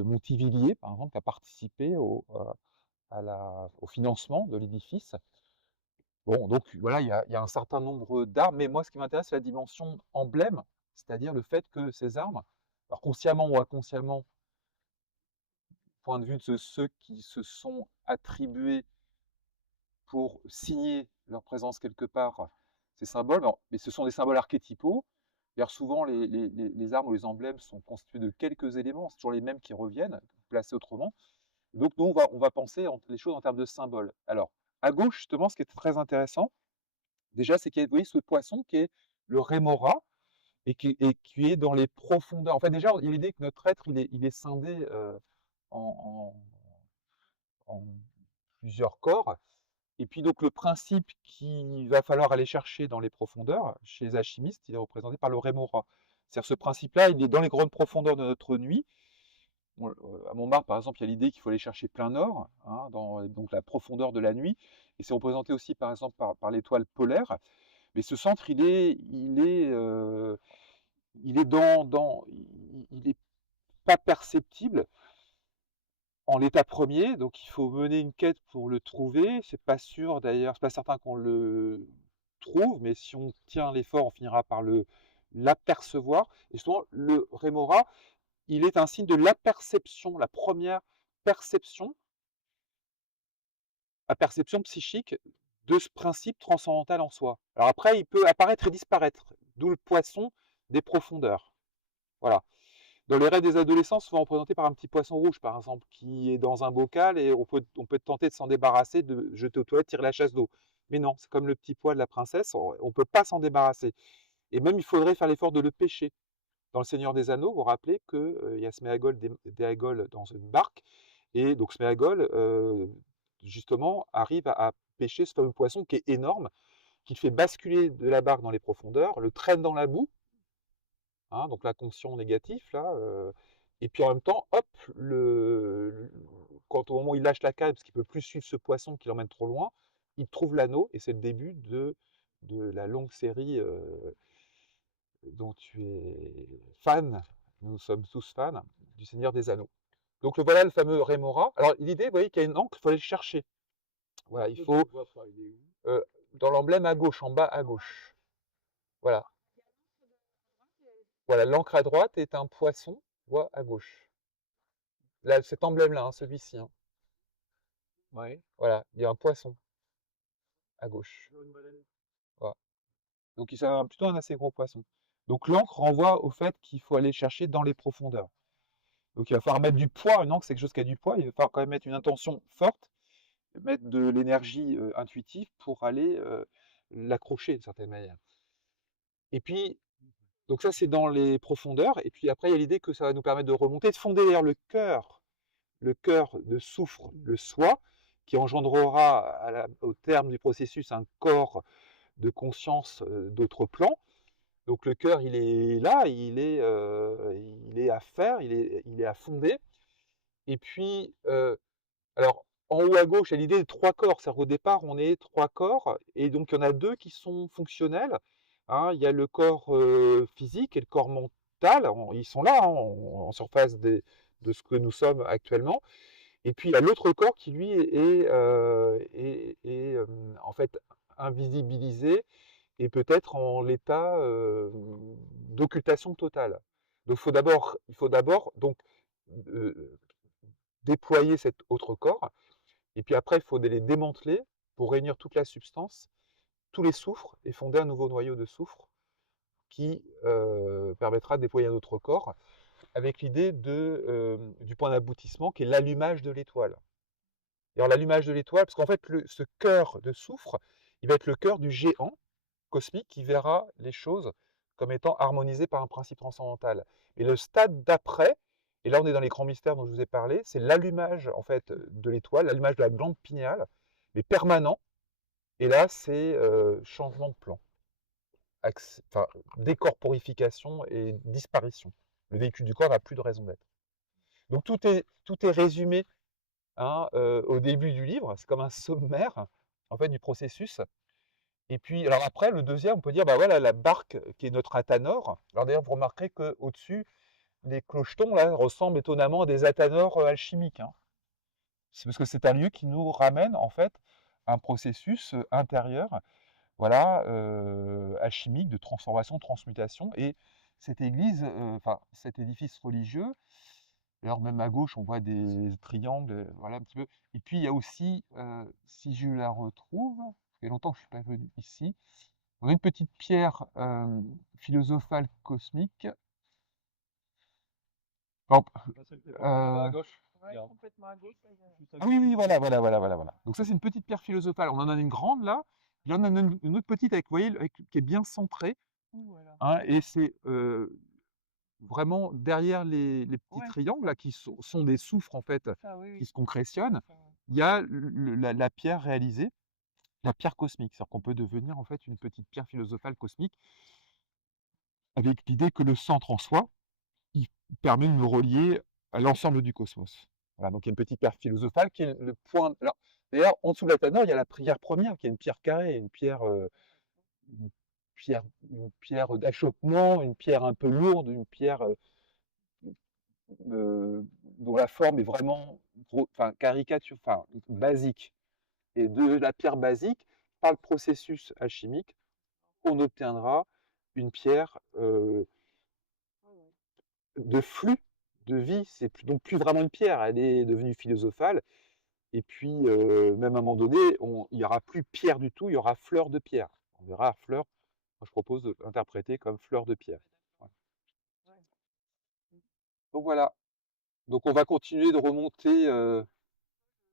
Montivilliers, par exemple, qui a participé au financement de l'édifice. Bon, donc voilà, il y a un certain nombre d'armes, mais moi, ce qui m'intéresse, c'est la dimension emblème, c'est-à-dire le fait que ces armes, alors consciemment ou inconsciemment, point de vue de ceux qui se sont attribués pour signer leur présence quelque part, ces symboles, mais ce sont des symboles archétypaux, D'ailleurs, souvent, les armes ou les emblèmes sont constitués de quelques éléments, c'est toujours les mêmes qui reviennent, placés autrement. Donc, nous, on va penser les choses en termes de symboles. Alors, à gauche, justement, ce qui est très intéressant, déjà, c'est qu'il y a, vous voyez, ce poisson qui est le rémora et qui est dans les profondeurs. En fait, déjà, il y a l'idée que notre être, il est scindé en, en plusieurs corps. Et puis, donc, le principe qu'il va falloir aller chercher dans les profondeurs, chez les alchimistes, il est représenté par le rémora. C'est-à-dire, ce principe-là, il est dans les grandes profondeurs de notre nuit. À Montmartre, par exemple, il y a l'idée qu'il faut aller chercher plein nord, hein, dans donc la profondeur de la nuit, et c'est représenté aussi, par exemple, par l'étoile polaire. Mais ce centre, il est il est pas perceptible en l'état premier, donc il faut mener une quête pour le trouver. C'est pas sûr d'ailleurs, c'est pas certain qu'on le trouve, mais si on tient l'effort, on finira par l'apercevoir. Et souvent, le rémora, il est un signe de l'aperception, la première perception, la perception psychique de ce principe transcendantal en soi. Alors après, il peut apparaître et disparaître, d'où le poisson des profondeurs. Voilà. Dans les rêves des adolescents, souvent représentés par un petit poisson rouge, par exemple, qui est dans un bocal et on peut tenter de s'en débarrasser, de jeter aux toilettes, tirer la chasse d'eau. Mais non, c'est comme le petit pois de la princesse, on ne peut pas s'en débarrasser. Et même, il faudrait faire l'effort de le pêcher. Dans Le Seigneur des Anneaux, vous vous rappelez qu'il y a Sméagol dans une barque, et donc Sméagol, justement, arrive à pêcher ce fameux poisson qui est énorme, qui fait basculer de la barque dans les profondeurs, le traîne dans la boue, hein, donc l'inconscient négatif, là, et puis en même temps, hop, quand au moment où il lâche la canne, parce qu'il ne peut plus suivre ce poisson qui l'emmène trop loin, il trouve l'anneau, et c'est le début de la longue série dont tu es fan, nous sommes tous fans, du Seigneur des Anneaux. Donc voilà le fameux rémora. Alors l'idée, vous voyez qu'il y a une encre, il faut aller le chercher. Voilà, il faut dans l'emblème à gauche, en bas à gauche. Voilà. Voilà, l'encre à droite est un poisson, voit à gauche. Là, cet emblème-là, hein, celui-ci. Hein. Ouais. Voilà, il y a un poisson à gauche. Voilà. Donc c'est plutôt un assez gros poisson. Donc l'encre renvoie au fait qu'il faut aller chercher dans les profondeurs. Donc il va falloir mettre du poids, une encre c'est quelque chose qui a du poids, il va falloir quand même mettre une intention forte, mettre de l'énergie intuitive pour aller l'accrocher d'une certaine manière. Et puis, donc ça c'est dans les profondeurs, et puis après il y a l'idée que ça va nous permettre de remonter, de fonder d'ailleurs le cœur de soufre, le soi, qui engendrera au terme du processus un corps de conscience d'autres plans. Donc le cœur, il est là, il est à faire, il est à fonder. Et puis, alors en haut à gauche, il y a l'idée de 3 corps. C'est-à-dire qu'au départ, on est 3 corps, et donc il y en a 2 qui sont fonctionnels. Hein. Il y a le corps physique et le corps mental. Ils sont là, hein, en surface de ce que nous sommes actuellement. Et puis il y a l'autre corps qui, lui, est en fait invisibilisé et peut-être en l'état d'occultation totale. Donc il faut d'abord donc déployer cet autre corps, et puis après il faut les démanteler pour réunir toute la substance, tous les soufres, et fonder un nouveau noyau de soufre qui permettra de déployer un autre corps, avec l'idée du point d'aboutissement qui est l'allumage de l'étoile. Et alors l'allumage de l'étoile, parce qu'en fait ce cœur de soufre, il va être le cœur du géant cosmique qui verra les choses comme étant harmonisées par un principe transcendantal. Et le stade d'après, et là on est dans les grands mystères dont je vous ai parlé, c'est l'allumage en fait de l'étoile, l'allumage de la glande pinéale, mais permanent. Et là c'est changement de plan, enfin, décorporification et disparition. Le véhicule du corps n'a plus de raison d'être. Donc tout est résumé, hein, au début du livre, c'est comme un sommaire en fait du processus. Et puis, alors après, le deuxième, on peut dire, bah voilà, la barque qui est notre athanor. Alors d'ailleurs, vous remarquerez qu'au-dessus, les clochetons là ressemblent étonnamment à des athanors alchimiques. Hein. C'est parce que c'est un lieu qui nous ramène en fait à un processus intérieur, voilà, alchimique de transformation, transmutation. Et cette église, enfin cet édifice religieux, alors même à gauche, on voit des triangles, voilà un petit peu. Et puis il y a aussi, si je la retrouve, ça fait longtemps que je ne suis pas venu ici, On a une petite pierre philosophale cosmique. Bon, Complètement à gauche. ah oui, oui, voilà. Donc ça, c'est une petite pierre philosophale. On en a une grande là. Il y en a une autre petite avec, vous voyez, qui est bien centrée. Voilà. Hein, et c'est vraiment derrière les petits Ouais. triangles là, qui sont des soufres en fait, Ça, oui, qui oui. se concrétionnent. Ça, ouais. Il y a la pierre réalisée, la pierre cosmique. C'est-à-dire qu'on peut devenir en fait une petite pierre philosophale cosmique avec l'idée que le centre en soi, il permet de nous relier à l'ensemble du cosmos. Voilà, donc il y a une petite pierre philosophale qui est le point. Alors, d'ailleurs, en dessous de la tanneur, il y a la pierre première qui est une pierre carrée, une une pierre d'achoppement, une pierre un peu lourde, une pierre dont la forme est vraiment enfin, caricature, enfin, basique. Et de la pierre basique, par le processus alchimique, on obtiendra une pierre de flux de vie. C'est donc plus vraiment une pierre, elle est devenue philosophale. Et puis, même à un moment donné, il n'y aura plus pierre du tout, il y aura fleur de pierre. On verra fleur, moi, je propose d'interpréter comme fleur de pierre. Voilà. Donc voilà, donc on va continuer de remonter,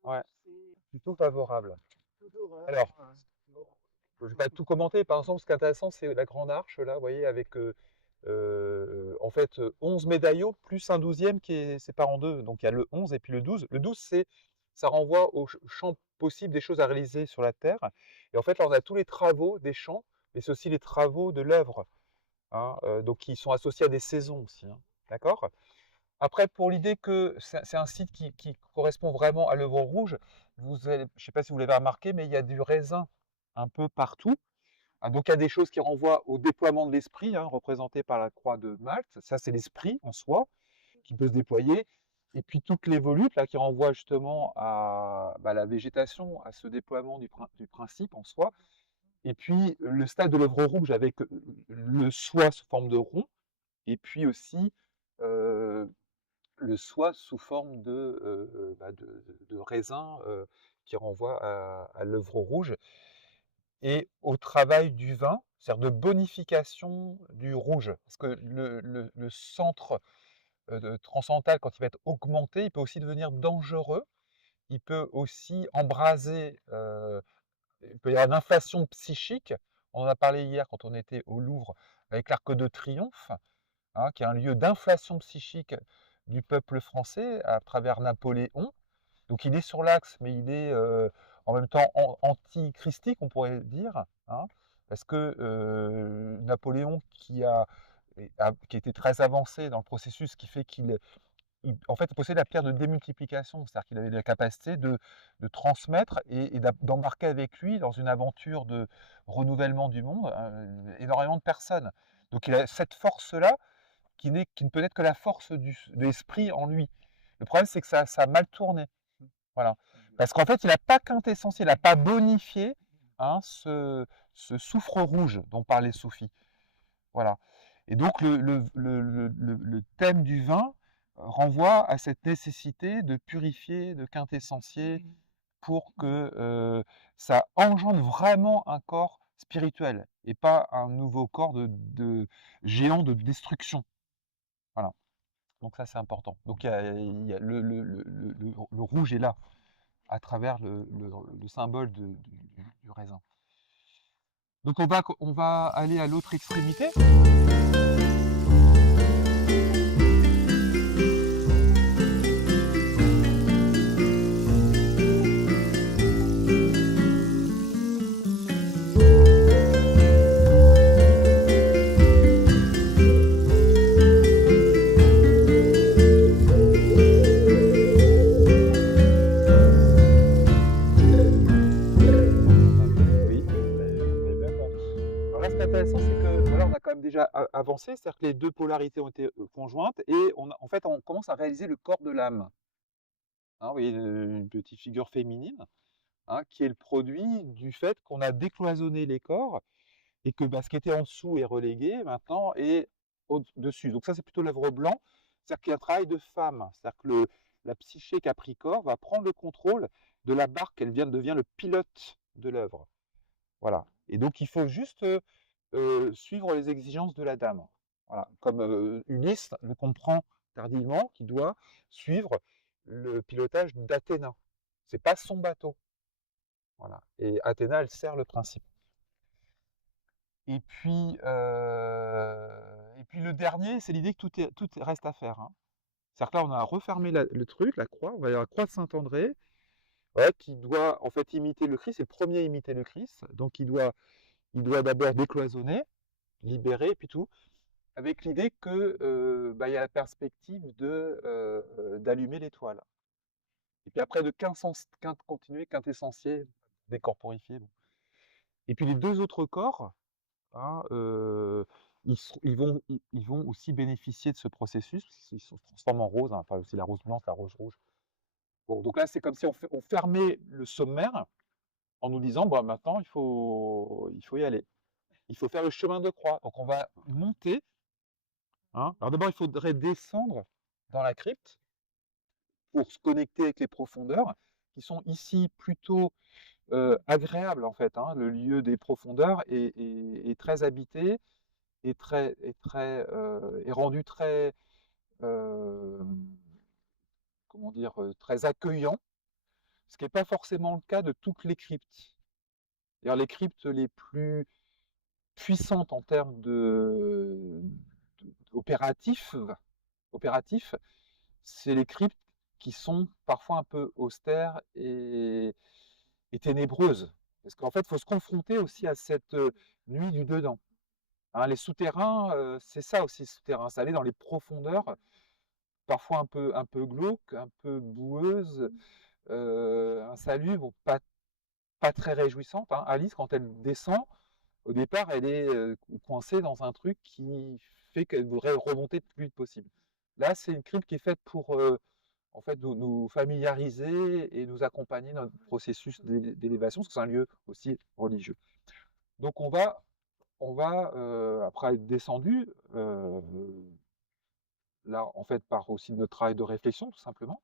ouais, plutôt favorable. Alors, je ne vais pas tout commenter, par exemple, ce qui est intéressant, c'est la grande arche, là, vous voyez, avec en fait 11 médaillons, plus un 12e qui est séparé en deux. Donc il y a le 11 et puis le 12. Le 12, ça renvoie au champ possible des choses à réaliser sur la Terre. Et en fait, là, on a tous les travaux des champs, mais c'est aussi les travaux de l'œuvre, hein, donc qui sont associés à des saisons aussi. Hein, d'accord? Après, pour l'idée que c'est un site qui correspond vraiment à l'œuvre rouge, je ne sais pas si vous l'avez remarqué, mais il y a du raisin un peu partout. Ah, donc il y a des choses qui renvoient au déploiement de l'esprit, hein, représenté par la croix de Malte. Ça, c'est l'esprit en soi, qui peut se déployer. Et puis toutes les volutes là, qui renvoient justement à la végétation, à ce déploiement du principe en soi. Et puis le stade de l'œuvre rouge avec le soi sous forme de rond, et puis aussi le soi sous forme de raisin qui renvoie à l'œuvre rouge et au travail du vin, c'est-à-dire de bonification du rouge. Parce que le centre transcendantal, quand il va être augmenté, il peut aussi devenir dangereux. Il peut aussi embraser, il peut y avoir une inflation psychique. On en a parlé hier quand on était au Louvre avec l'Arc de Triomphe, hein, qui est un lieu d'inflation psychique du peuple français à travers Napoléon. Donc il est sur l'axe, mais il est en même temps anti-christique, on pourrait dire, hein, parce que Napoléon, qui était très avancé dans le processus, qui fait qu'il en fait, possède la pierre de démultiplication, c'est-à-dire qu'il avait la capacité de transmettre et d'embarquer avec lui dans une aventure de renouvellement du monde énormément de personnes. Donc il a cette force-là qui ne peut être que la force de l'esprit en lui. Le problème, c'est que ça a mal tourné. Voilà. Parce qu'en fait, il n'a pas quintessentiel, il n'a pas bonifié, hein, ce soufre rouge dont parlait Sophie. Voilà. Et donc, le thème du vin renvoie à cette nécessité de purifier, de quintessentier, pour que ça engendre vraiment un corps spirituel et pas un nouveau corps de géant de destruction. Voilà. Donc ça, c'est important. Donc le rouge est là, à travers le symbole du raisin. Donc on va aller à l'autre extrémité. Intéressant, c'est que voilà, on a quand même déjà avancé, c'est-à-dire que les deux polarités ont été conjointes et en fait, on commence à réaliser le corps de l'âme. Hein, vous voyez, une petite figure féminine, hein, qui est le produit du fait qu'on a décloisonné les corps et que ce qui était en dessous est relégué maintenant et au-dessus. Donc ça, c'est plutôt l'œuvre blanc, c'est-à-dire qu'il y a un travail de femme, c'est-à-dire que la psyché Capricorne va prendre le contrôle de la barque, elle devient le pilote de l'œuvre. Voilà. Et donc, il faut juste suivre les exigences de la dame. Voilà. Comme Ulysse le comprend tardivement, qui doit suivre le pilotage d'Athéna. C'est pas son bateau. Voilà. Et Athéna, elle sert le principe. Et puis le dernier, c'est l'idée que tout reste à faire, hein. C'est-à-dire que là, on a refermé le truc, la croix, on va dire la croix de Saint-André, ouais, qui doit en fait imiter le Christ, c'est le premier à imiter le Christ, donc il doit d'abord décloisonner, libérer, puis tout, avec l'idée que il y a la perspective d'allumer l'étoile. Et puis après de continuer quintessentiel, décorporifier. Bon. Et puis les deux autres corps, hein, ils vont aussi bénéficier de ce processus, parce qu'ils se transforment en rose, hein, enfin aussi la rose blanche, la rose rouge. Bon, donc là, c'est comme si on fermait le sommaire en nous disant, bon, maintenant, il faut y aller. Il faut faire le chemin de croix. Donc on va monter. Hein. Alors d'abord, il faudrait descendre dans la crypte pour se connecter avec les profondeurs, qui sont ici plutôt agréables en fait. Hein. Le lieu des profondeurs est très habité est rendu très, comment dire, très accueillant, ce qui n'est pas forcément le cas de toutes les cryptes. D'ailleurs, les cryptes les plus puissantes en termes opératifs, c'est les cryptes qui sont parfois un peu austères et ténébreuses. Parce qu'en fait, il faut se confronter aussi à cette nuit du dedans. Hein, les souterrains, c'est ça aussi, souterrain, c'est aller dans les profondeurs, parfois un peu glauques, un peu boueuses, insalubres, pas très réjouissantes. Hein. Alice, quand elle descend, au départ, elle est coincée dans un truc qui fait qu'elle voudrait remonter le plus vite possible. Là, c'est une crypte qui est faite pour en fait, nous familiariser et nous accompagner dans notre processus d'élévation, parce que c'est un lieu aussi religieux. Donc on va après être descendu, là, en fait, par aussi notre travail de réflexion, tout simplement,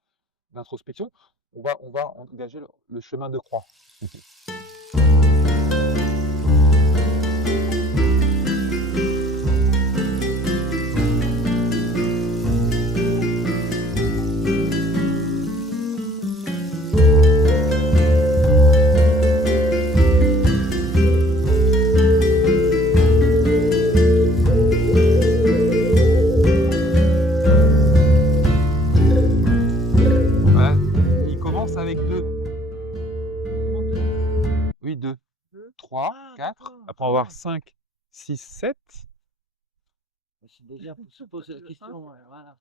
d'introspection, on va engager le chemin de croix. Voilà. Il commence avec 2. Oui, 2. 3, Ah, 4. d'accord. Après, on va avoir 5, 6, 7. C'est déjà pour se poser la question. Ouais, voilà.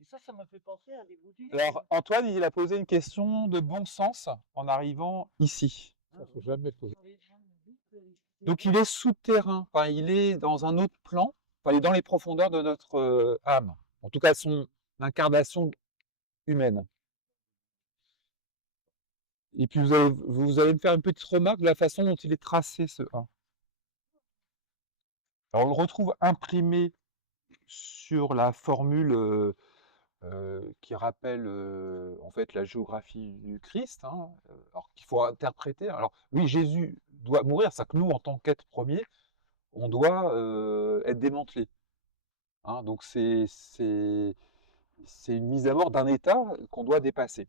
Et ça m'a fait penser à des bouddhistes. Alors, Antoine, il a posé une question de bon sens en arrivant ici. Faut jamais poser. Donc, il est souterrain, enfin, il est dans un autre plan, enfin, il est dans les profondeurs de notre âme. En tout cas, son incarnation humaine. Et puis, vous allez me faire une petite remarque de la façon dont il est tracé, ce 1. Alors, on le retrouve imprimé sur la formule qui rappelle en fait la géographie du Christ, hein, alors qu'il faut interpréter. Alors oui, Jésus doit mourir, c'est que nous, en tant qu'être premier, on doit être démantelé. Hein, donc c'est une mise à mort d'un état qu'on doit dépasser.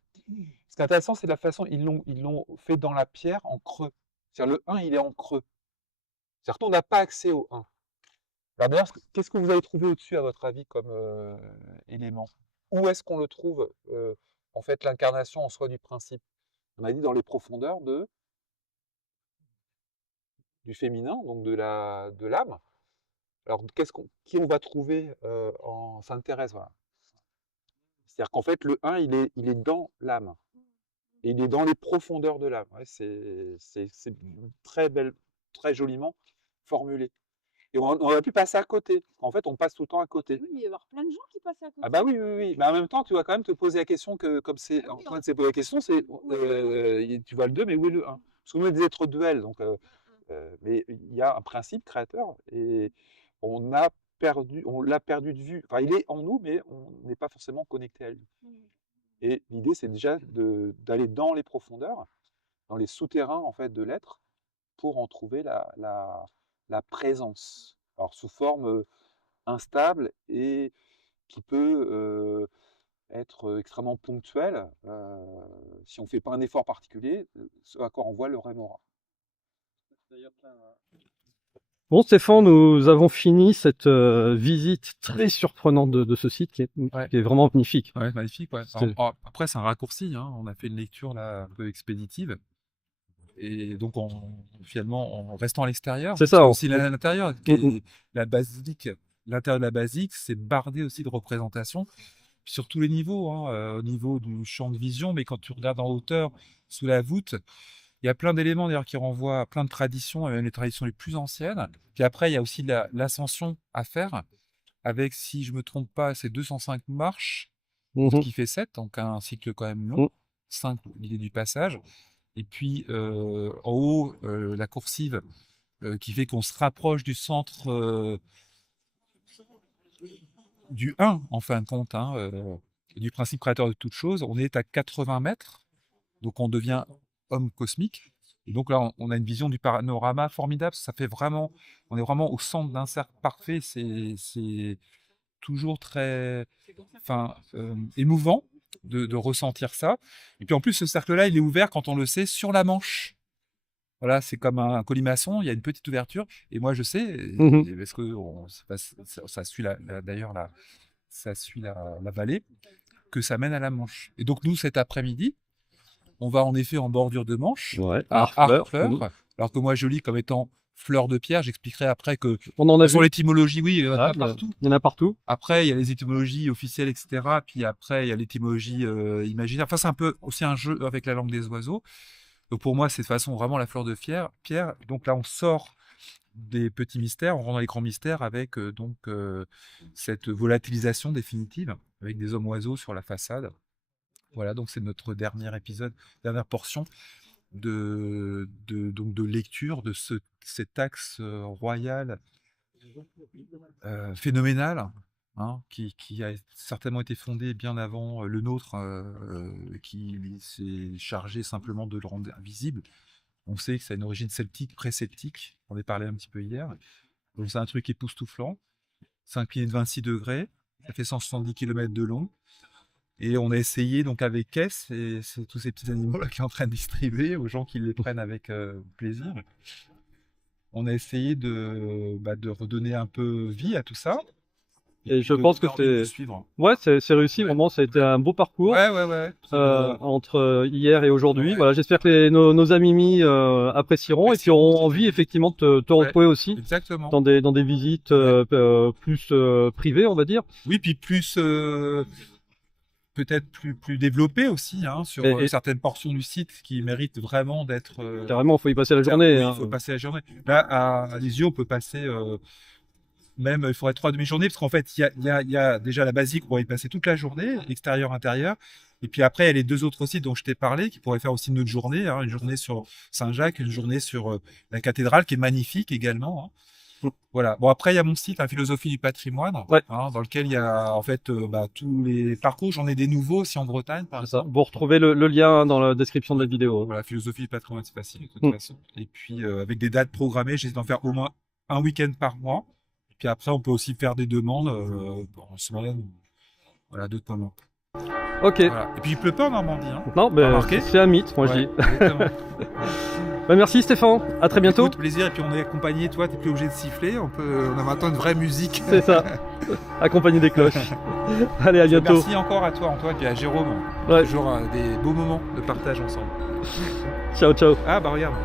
Ce qui est intéressant, c'est la façon ils l'ont fait dans la pierre en creux. C'est-à-dire le 1, il est en creux. C'est-à-dire qu'on n'a pas accès au 1. Alors d'ailleurs, qu'est-ce que vous avez trouvé au-dessus, à votre avis, comme élément? Où est-ce qu'on le trouve, en fait, l'incarnation en soi du principe? On a dit dans les profondeurs du féminin, donc de l'âme. Alors, qui on va trouver en Sainte Thérèse, voilà. C'est-à-dire qu'en fait, le 1, il est dans l'âme. Et il est dans les profondeurs de l'âme. Ouais, c'est très belle, très joliment formulé. Et on aurait pu passer à côté. En fait, on passe tout le temps à côté. Oui, mais il va y avoir plein de gens qui passent à côté. Ah bah oui, oui, oui. Mais en même temps, tu vas quand même te poser la question que, comme c'est Ah oui, Antoine s'est posé la question, c'est tu vois le 2, mais où est le 1? Parce qu'on est des êtres duels, donc mais il y a un principe créateur et on l'a perdu de vue. Enfin, il est en nous, mais on n'est pas forcément connecté à lui. Et l'idée, c'est déjà d'aller dans les profondeurs, dans les souterrains en fait de l'être, pour en trouver la présence. Alors sous forme instable et qui peut être extrêmement ponctuelle si on ne fait pas un effort particulier, ce à quoi renvoie le rémora. Bon, Stéphane, nous avons fini cette visite très surprenante de ce site qui est vraiment magnifique. Ouais, magnifique. Ouais. Alors, après, c'est un raccourci. Hein. On a fait une lecture là un peu expéditive. Et donc, finalement, en restant à l'extérieur, C'est ça. aussi l'intérieur, la basilique, l'intérieur de la basilique, c'est bardé aussi de représentations sur tous les niveaux, hein, au niveau du champ de vision, mais quand tu regardes en hauteur, sous la voûte, il y a plein d'éléments d'ailleurs qui renvoient à plein de traditions, et même les traditions les plus anciennes. Puis après, il y a aussi l'ascension à faire, avec, si je me trompe pas, c'est 205 marches, ce qui fait 7, donc un cycle quand même long, 5 l'idée du passage. Et puis en haut, la coursive qui fait qu'on se rapproche du centre du 1, en fin de compte, hein, du principe créateur de toute chose. On est à 80 mètres, donc on devient homme cosmique. Et donc là, on a une vision du panorama formidable. Ça fait vraiment, on est vraiment au centre d'un cercle parfait. C'est toujours très, émouvant de ressentir ça. Et puis en plus, ce cercle-là, il est ouvert, quand on le sait, sur la Manche. Voilà, c'est comme un colimaçon, il y a une petite ouverture. Et moi, je sais, parce que ça suit ça suit la vallée, que ça mène à la Manche. Et donc nous, cet après-midi, on va en effet en bordure de Manche, à Harfleur, alors que moi je lis comme étant fleur de pierre. J'expliquerai après que On en a sur vu. l'étymologie, oui, il y en a partout. Il y en a partout. Après, il y a les étymologies officielles, etc. Puis après, il y a l'étymologie imaginaire. Enfin, c'est un peu aussi un jeu avec la langue des oiseaux. Donc pour moi, c'est de façon vraiment la fleur de pierre. Donc là, on sort des petits mystères, on rentre dans les grands mystères avec cette volatilisation définitive, avec des hommes-oiseaux sur la façade. Voilà, donc c'est notre dernier épisode, dernière portion de lecture de cet axe royal phénoménal, hein, qui a certainement été fondé bien avant le nôtre, qui s'est chargé simplement de le rendre visible. On sait que ça a une origine celtique, pré-celtique, on en a parlé un petit peu hier. Donc c'est un truc époustouflant, 5 pieds de 26 degrés, ça fait 170 km de long. Et on a essayé donc avec Kess, et c'est tous ces petits animaux là qui est en train de distribuer aux gens qui les prennent avec plaisir. On a essayé de redonner un peu vie à tout ça. Et je pense que c'est réussi. Vraiment, ça a été un beau parcours. Ouais. Entre hier et aujourd'hui. Voilà, j'espère que nos amis apprécieront et puis auront envie effectivement de te retrouver aussi. Exactement. Dans des visites plus privées, on va dire. Oui, puis plus peut-être plus développé aussi, hein, sur certaines portions du site qui méritent vraiment d'être... Carrément, il faut y passer la journée. Il faut passer la journée. Là, à Lisieux, on peut passer... même, il faudrait 3 demi-journées, parce qu'en fait, il y a déjà la basique, on pourrait y passer toute la journée, extérieur, intérieur. Et puis après, il y a les 2 autres sites dont je t'ai parlé, qui pourraient faire aussi une autre journée, hein, une journée sur Saint-Jacques, une journée sur la cathédrale, qui est magnifique également, hein. Voilà. Bon, après, il y a mon site, la philosophie du patrimoine, hein, dans lequel il y a en fait tous les parcours. J'en ai des nouveaux aussi en Bretagne, par exemple. Vous retrouvez le lien dans la description de la vidéo. Voilà, philosophie du patrimoine, c'est facile, de toute façon. Et puis, avec des dates programmées, j'essaie d'en faire au moins un week-end par mois. Et puis après, on peut aussi faire des demandes en semaine, voilà, d'autres moments. Ok. Voilà. Et puis, il pleut pas en Normandie. Hein. Non, c'est un mythe, moi je dis. Merci Stéphane, à très bientôt. Écoute, plaisir, et puis on est accompagné, toi, t'es plus obligé de siffler, on a maintenant une vraie musique. C'est ça, accompagné des cloches. Allez, à bientôt. Merci encore à toi Antoine, et à Jérôme. Toujours des beaux moments de partage ensemble. Ciao. Ah bah regarde.